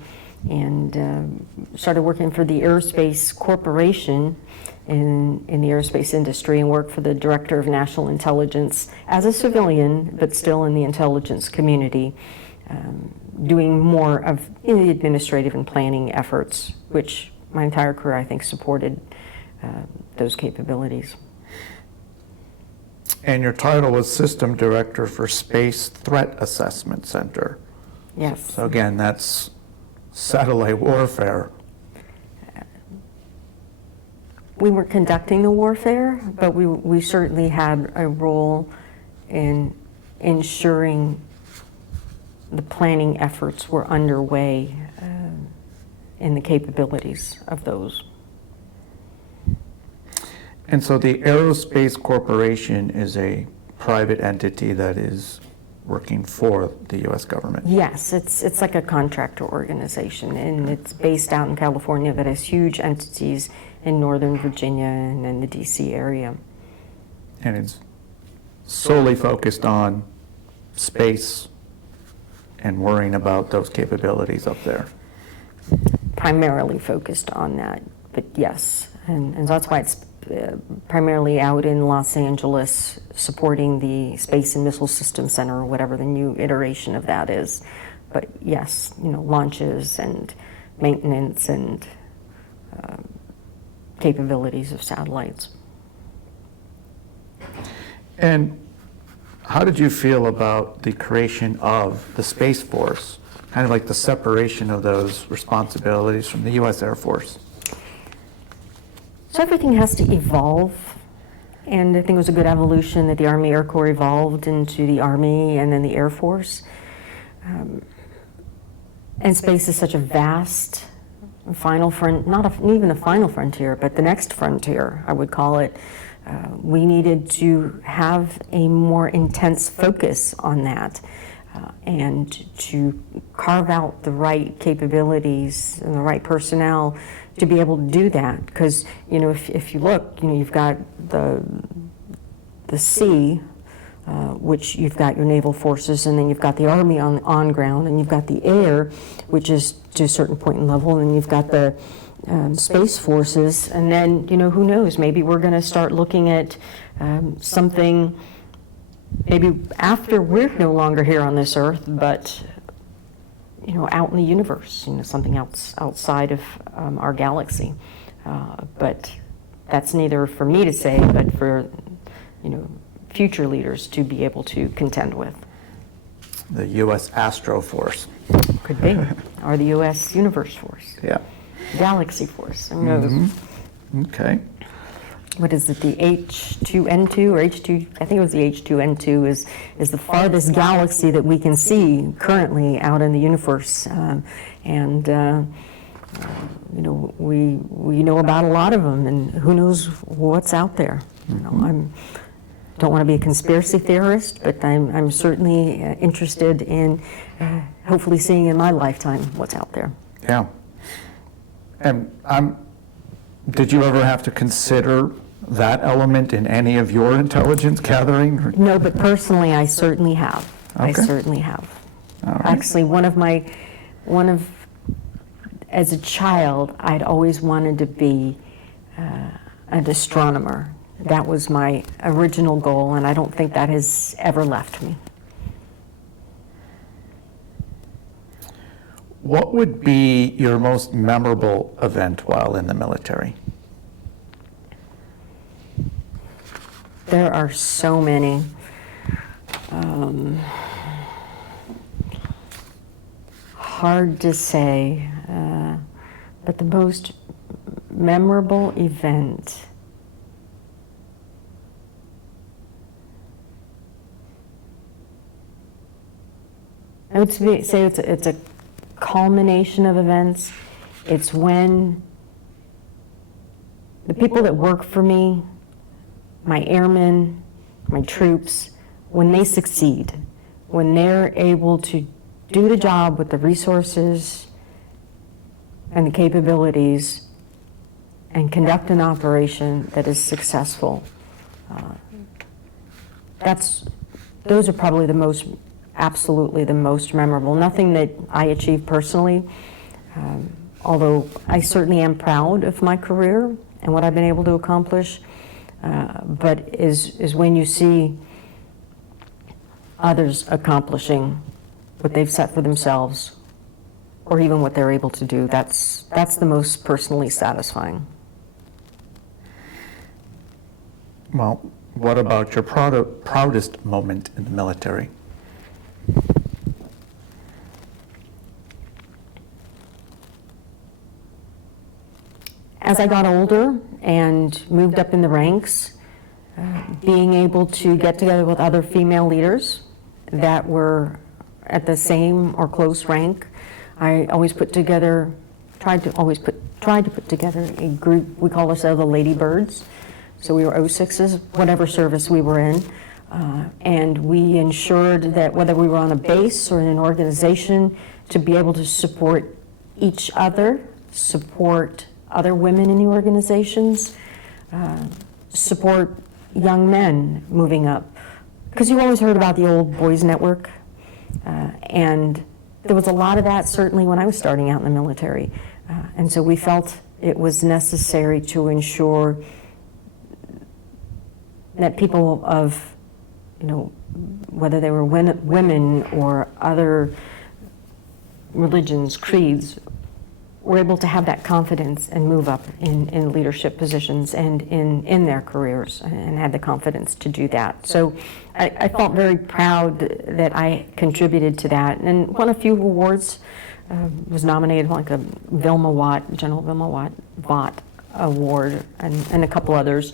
and started working for the Aerospace Corporation in the aerospace industry, and worked for the Director of National Intelligence as a civilian, but still in the intelligence community, doing more of the administrative and planning efforts, which my entire career, I think, supported those capabilities. And your title was System Director for Space Threat Assessment Center. Yes. So again, that's satellite warfare. We were conducting the warfare, but we certainly had a role in ensuring the planning efforts were underway in the capabilities of those. And so the Aerospace Corporation is a private entity that is working for the U.S. government? Yes, it's like a contractor organization, and it's based out in California, but has huge entities in Northern Virginia and in the D.C. area. And it's solely focused on space and worrying about those capabilities up there? Primarily focused on that, but yes, and that's why it's primarily out in Los Angeles supporting the Space and Missile Systems Center, or whatever the new iteration of that is. But yes, launches and maintenance and capabilities of satellites. And how did you feel about the creation of the Space Force, kind of like the separation of those responsibilities from the U.S. Air Force? So everything has to evolve, and I think it was a good evolution that the Army Air Corps evolved into the Army and then the Air Force. And space is such a vast final front, not even a final frontier, but the next frontier, I would call it. We needed to have a more intense focus on that and to carve out the right capabilities and the right personnel to be able to do that. Because, if you look, you've got the sea, which you've got your naval forces, and then you've got the Army on ground, and you've got the air, which is to a certain point in level, and you've got the Space Forces, and then, who knows, maybe we're going to start looking at something maybe after we're no longer here on this earth, but, out in the universe, something else outside of our galaxy. But that's neither for me to say, but for, future leaders to be able to contend with. The U.S. Astro Force. Could be, or the U.S. Universe Force. Yeah. Galaxy Force, who knows? Okay. What is it, the H2N2 or H2, I think it was the H2N2 is the farthest galaxy that we can see currently out in the universe. We know about a lot of them, and who knows what's out there. I don't want to be a conspiracy theorist, but I'm certainly interested in hopefully seeing in my lifetime what's out there. Yeah. And did you ever have to consider that element in any of your intelligence gathering? No, but personally, I certainly have. Okay. I certainly have. All right. Actually, as a child, I'd always wanted to be an astronomer. That was my original goal, and I don't think that has ever left me. What would be your most memorable event while in the military? There are so many. Hard to say, but the most memorable event, I would say it's a culmination of events. It's when the people that work for me, my airmen, my troops, when they succeed, when they're able to do the job with the resources and the capabilities and conduct an operation that is successful. Those are probably absolutely the most memorable. Nothing that I achieved personally, although I certainly am proud of my career and what I've been able to accomplish, but is when you see others accomplishing what they've set for themselves, or even what they're able to do. That's the most personally satisfying. Well, what about your proudest moment in the military? As I got older and moved up in the ranks, being able to get together with other female leaders that were at the same or close rank, I always tried to put together a group. We call ourselves the Ladybirds. So we were O6s, whatever service we were in. And we ensured that whether we were on a base or in an organization, to be able to support each other, support other women in the organizations, support young men moving up. Because you always heard about the old boys network, and there was a lot of that certainly when I was starting out in the military. And so we felt it was necessary to ensure that people of, whether they were women or other religions, creeds, were able to have that confidence and move up in leadership positions and in their careers, and had the confidence to do that. So I felt very proud that I contributed to that, and won a few awards. Was nominated like a General Vilma Watt Award, and a couple others.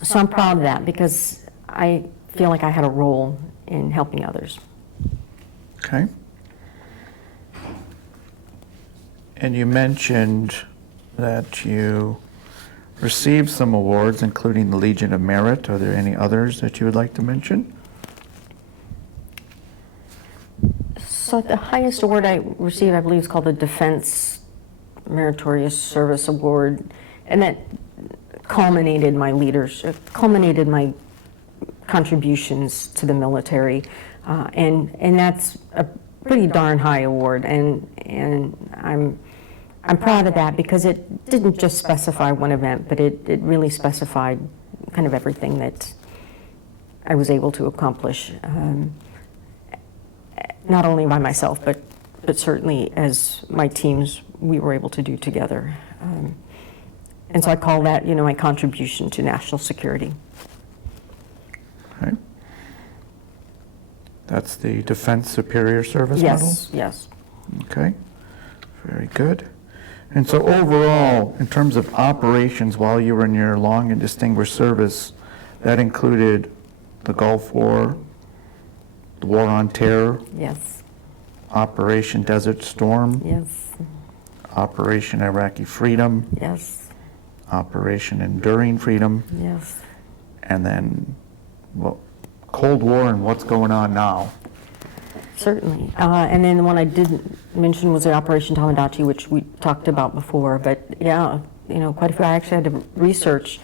So I'm proud of that because I feel like I had a role in helping others. Okay. And you mentioned that you received some awards, including the Legion of Merit. Are there any others that you would like to mention? So the highest award I received, I believe, is called the Defense Meritorious Service Award, and that culminated my leadership, culminated my contributions to the military, and that's a pretty darn high award, and I'm proud of that because it didn't just specify one event, but it really specified kind of everything that I was able to accomplish, not only by myself, but certainly as my teams we were able to do together. And so I call that, my contribution to national security. Okay. That's the Defense Superior Service Medal? Yes. Okay, very good. And so overall, in terms of operations while you were in your long and distinguished service, that included the Gulf War, the War on Terror, Yes. Operation Desert Storm, Yes. Operation Iraqi Freedom, Yes. Operation Enduring Freedom, Yes. and then Cold War and what's going on now. Certainly. And then the one I didn't mention was the Operation Tomodachi, which we talked about before. But yeah, quite a few. I actually had to research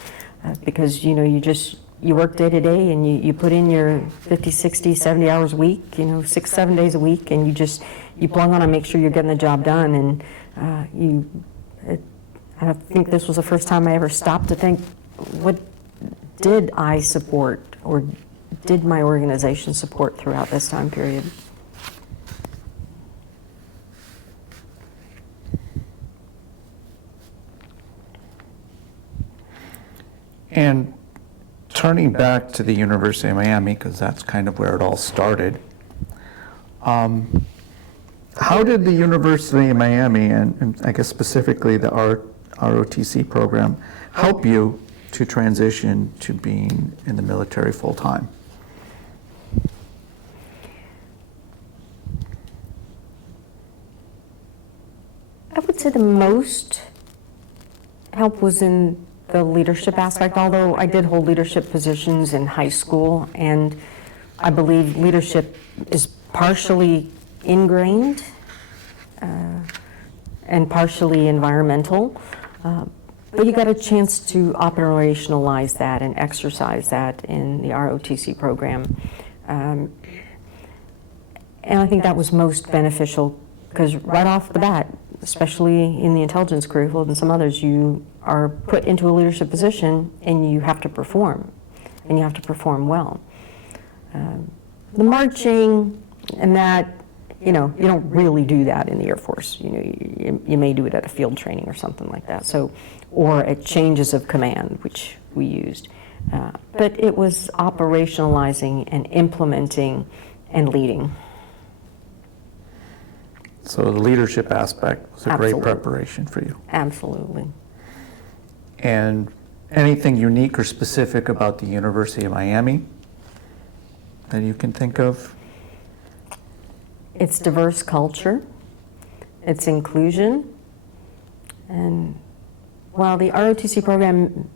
because, you work day to day and you put in your 50, 60, 70 hours a week, 6, 7 days a week, and you plug on and make sure you're getting the job done. And I think this was the first time I ever stopped to think, what did I support or did my organization support throughout this time period? And turning back to the University of Miami, because that's kind of where it all started, how did the University of Miami, and I guess specifically the ROTC program, help you to transition to being in the military full-time? I would say the most help was in the leadership aspect, although I did hold leadership positions in high school, and I believe leadership is partially ingrained and partially environmental, but you got a chance to operationalize that and exercise that in the ROTC program. And I think that was most beneficial because right off the bat, especially in the intelligence curriculum and some others, you are put into a leadership position and you have to perform, and you have to perform well. The marching and that, you don't really do that in the Air Force. You may do it at a field training or something like that. So, or at changes of command, which we used. But it was operationalizing and implementing and leading. So the leadership aspect was a Absolutely. great preparation for you. Absolutely. And anything unique or specific about the University of Miami that you can think of? It's diverse culture, it's inclusion, and while the ROTC program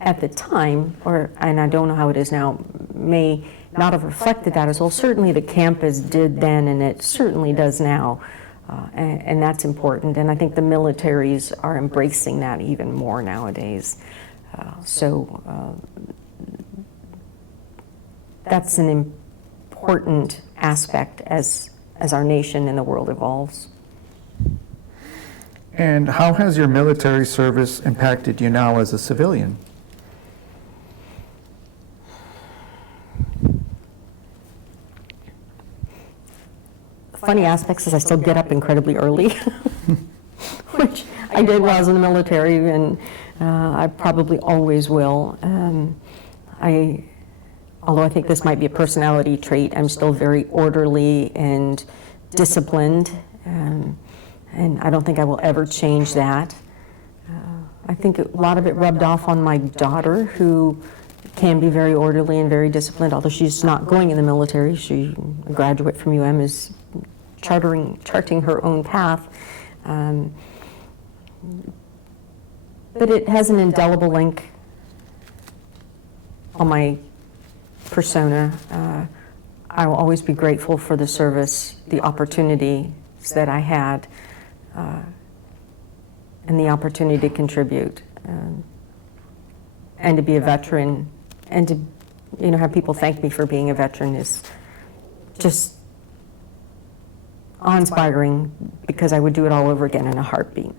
at the time, and I don't know how it is now, may not have reflected that as well. Certainly the campus did then, and it certainly does now, and that's important. And I think the militaries are embracing that even more nowadays. That's an important aspect as our nation and the world evolves. And how has your military service impacted you now as a civilian? Funny aspects is I still get up incredibly early, which I did while I was in the military, and I probably always will. Although I think this might be a personality trait, I'm still very orderly and disciplined, and I don't think I will ever change that. I think a lot of it rubbed off on my daughter, who can be very orderly and very disciplined, although she's not going in the military. She, a graduate from UM, is charting her own path. But it has an indelible link on my persona. I will always be grateful for the service, the opportunities that I had, and the opportunity to contribute, and to be a veteran, and to have people thank me for being a veteran is just awe-inspiring, because I would do it all over again in a heartbeat.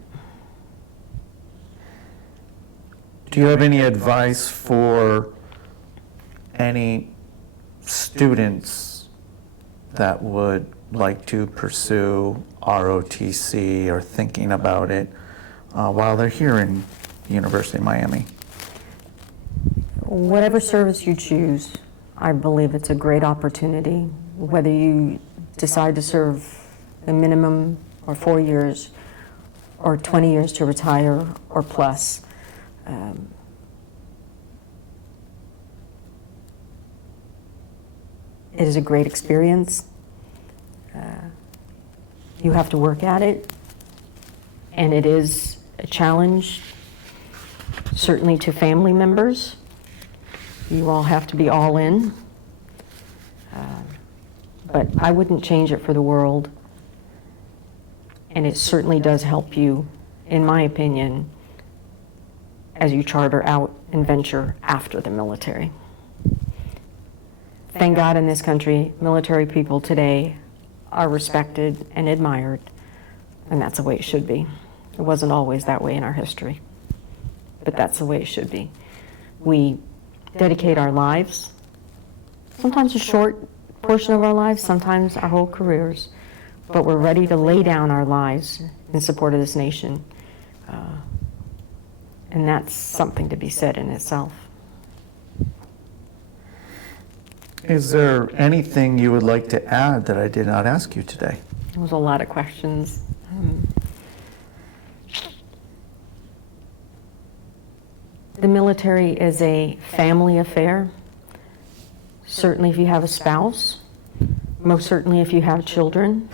Do you have any advice for any students that would like to pursue ROTC or thinking about it while they're here in the University of Miami? Whatever service you choose, I believe it's a great opportunity. Whether you decide to serve a minimum or 4 years or 20 years to retire or plus, it is a great experience. You have to work at it, and it is a challenge, certainly to family members. You all have to be all in, but I wouldn't change it for the world, and it certainly does help you, in my opinion, as you charter out and venture after the military. Thank God in this country, military people today are respected and admired, and that's the way it should be. It wasn't always that way in our history, but that's the way it should be. We dedicate our lives, sometimes a short portion of our lives, sometimes our whole careers, but we're ready to lay down our lives in support of this nation, and that's something to be said in itself. Is there anything you would like to add that I did not ask you today? There was a lot of questions. The military is a family affair. Certainly if you have a spouse, most certainly if you have children,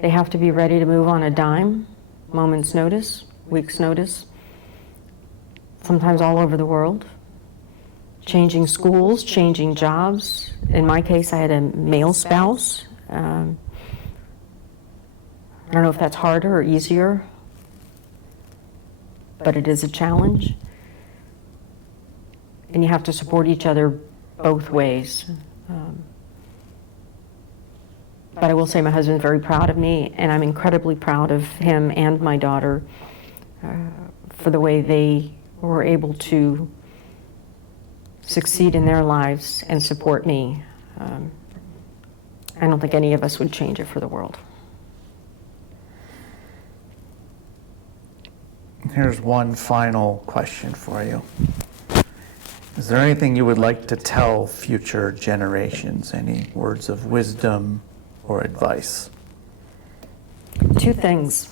they have to be ready to move on a dime, moment's notice, week's notice, sometimes all over the world. Changing schools, changing jobs. In my case, I had a male spouse. I don't know if that's harder or easier, but it is a challenge. And you have to support each other both ways. But I will say my husband's very proud of me, and I'm incredibly proud of him and my daughter for the way they were able to succeed in their lives and support me. I don't think any of us would change it for the world. Here's one final question for you. Is there anything you would like to tell future generations? Any words of wisdom or advice? Two things.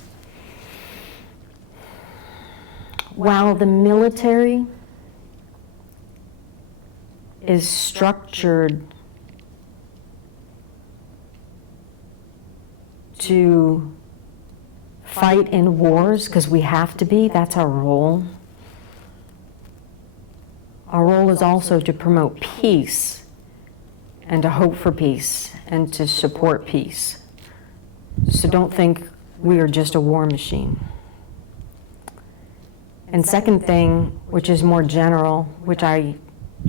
While the military is structured to fight in wars, because we have to be, that's our role. Our role is also to promote peace and to hope for peace and to support peace. So don't think we are just a war machine. And second thing, which is more general, which I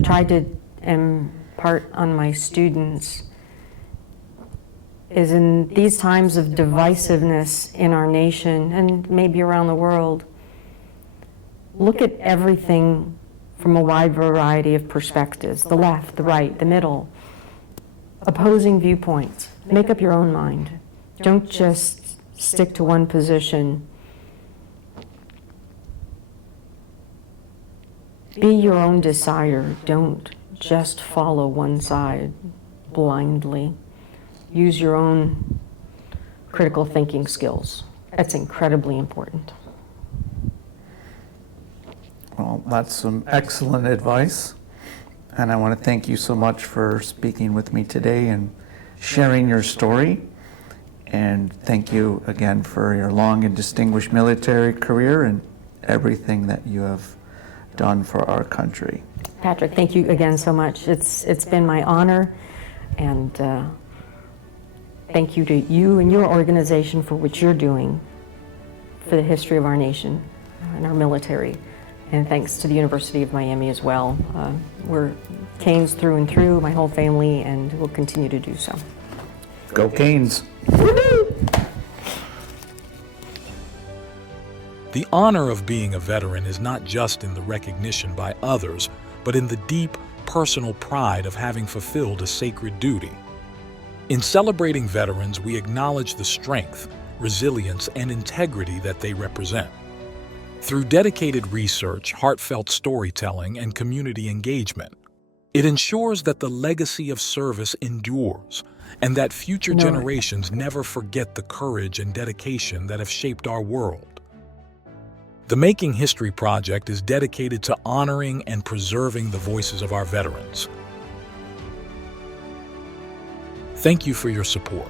tried to impart on my students, is in these times of divisiveness in our nation and maybe around the world, look at everything from a wide variety of perspectives, the left, the right, the middle, opposing viewpoints. Make up your own mind. Don't just stick to one position. Be your own decider. Don't just follow one side blindly. Use your own critical thinking skills. That's incredibly important. Well, that's some excellent advice. And I want to thank you so much for speaking with me today and sharing your story. And thank you again for your long and distinguished military career and everything that you have done for our country. Patrick, thank you again so much. It's been my honor, and thank you to you and your organization for what you're doing for the history of our nation and our military. And thanks to the University of Miami as well. We're Canes through and through, my whole family, and we'll continue to do so. Go Canes! The honor of being a veteran is not just in the recognition by others, but in the deep personal pride of having fulfilled a sacred duty. In celebrating veterans, we acknowledge the strength, resilience, and integrity that they represent. Through dedicated research, heartfelt storytelling, and community engagement, it ensures that the legacy of service endures and that future generations never forget the courage and dedication that have shaped our world. The Making History Project is dedicated to honoring and preserving the voices of our veterans. Thank you for your support.